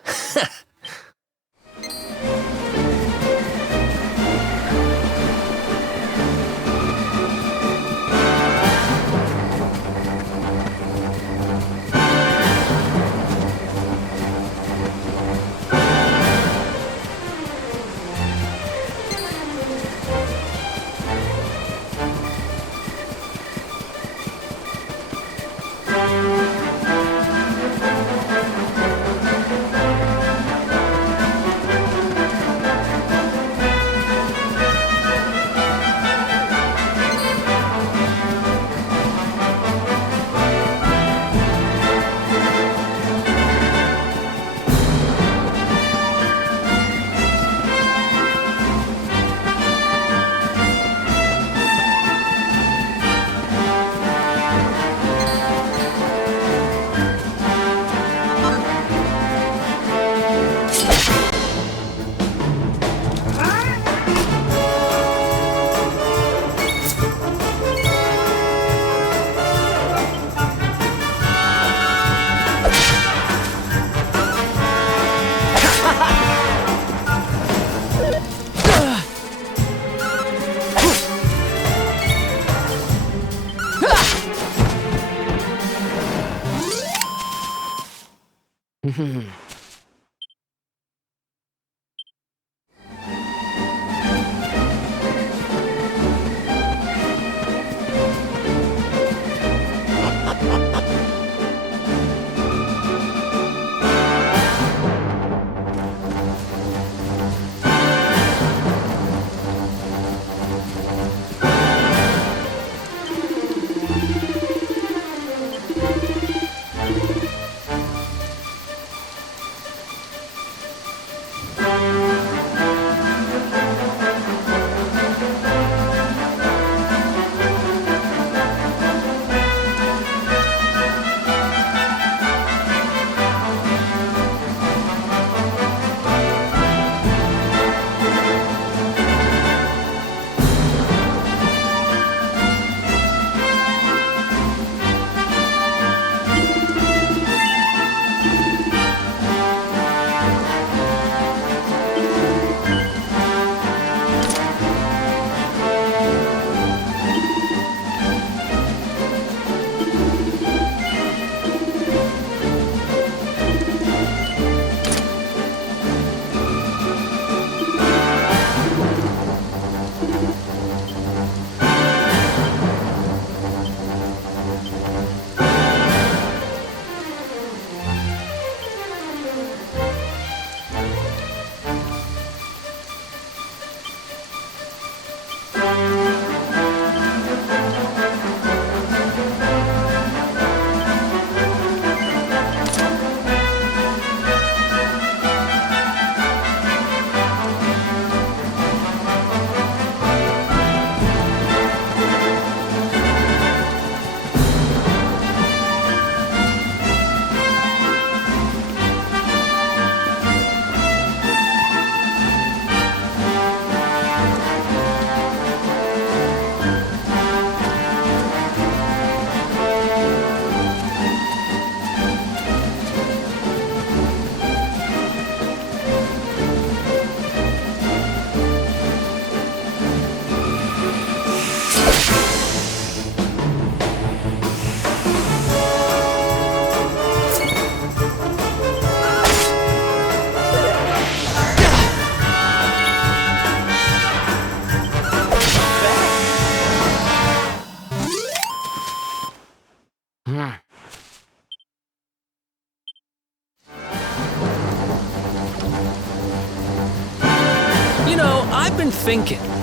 I've been thinking.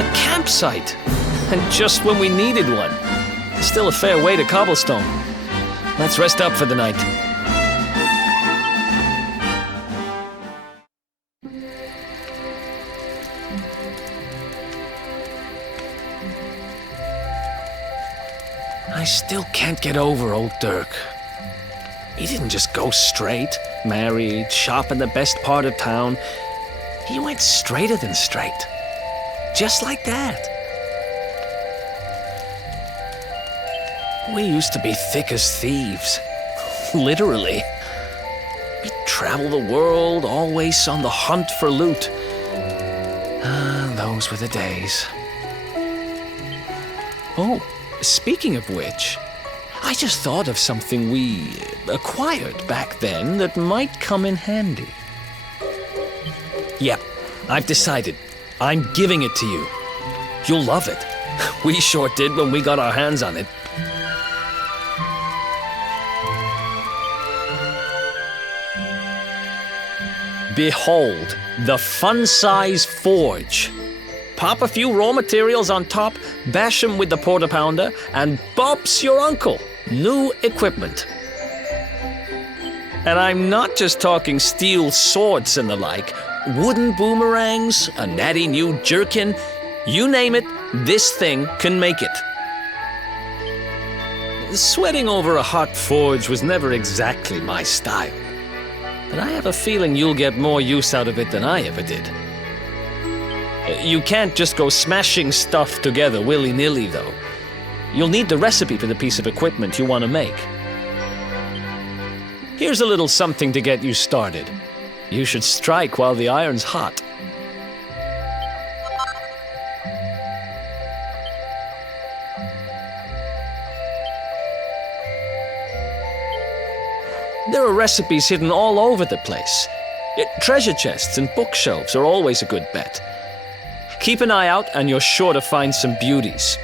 A campsite. And just when we needed one. Still a fair way to cobblestone. Let's rest up for the night. I still can't get over old Dirk. He didn't just go straight, married, shop in the best part of town. He went straighter than straight. Just like that. We used to be thick as thieves. Literally. We'd travel the world, always on the hunt for loot. Those were the days. Oh, speaking of which, I just thought of something we acquired back then that might come in handy. Yeah, I've decided. I'm giving it to you. You'll love it. We sure did when we got our hands on it. Behold, the fun-size forge. Pop a few raw materials on top, bash 'em with the porta-pounder, and Bob's your uncle. New equipment. And I'm not just talking steel swords and the like. Wooden boomerangs, a natty new jerkin. You name it, this thing can make it. Sweating over a hot forge was never exactly my style. But I have a feeling you'll get more use out of it than I ever did. You can't just go smashing stuff together willy-nilly, though. You'll need the recipe for the piece of equipment you want to make. Here's a little something to get you started. You should strike while the iron's hot. There are recipes hidden all over the place. Treasure chests and bookshelves are always a good bet. Keep an eye out and you're sure to find some beauties.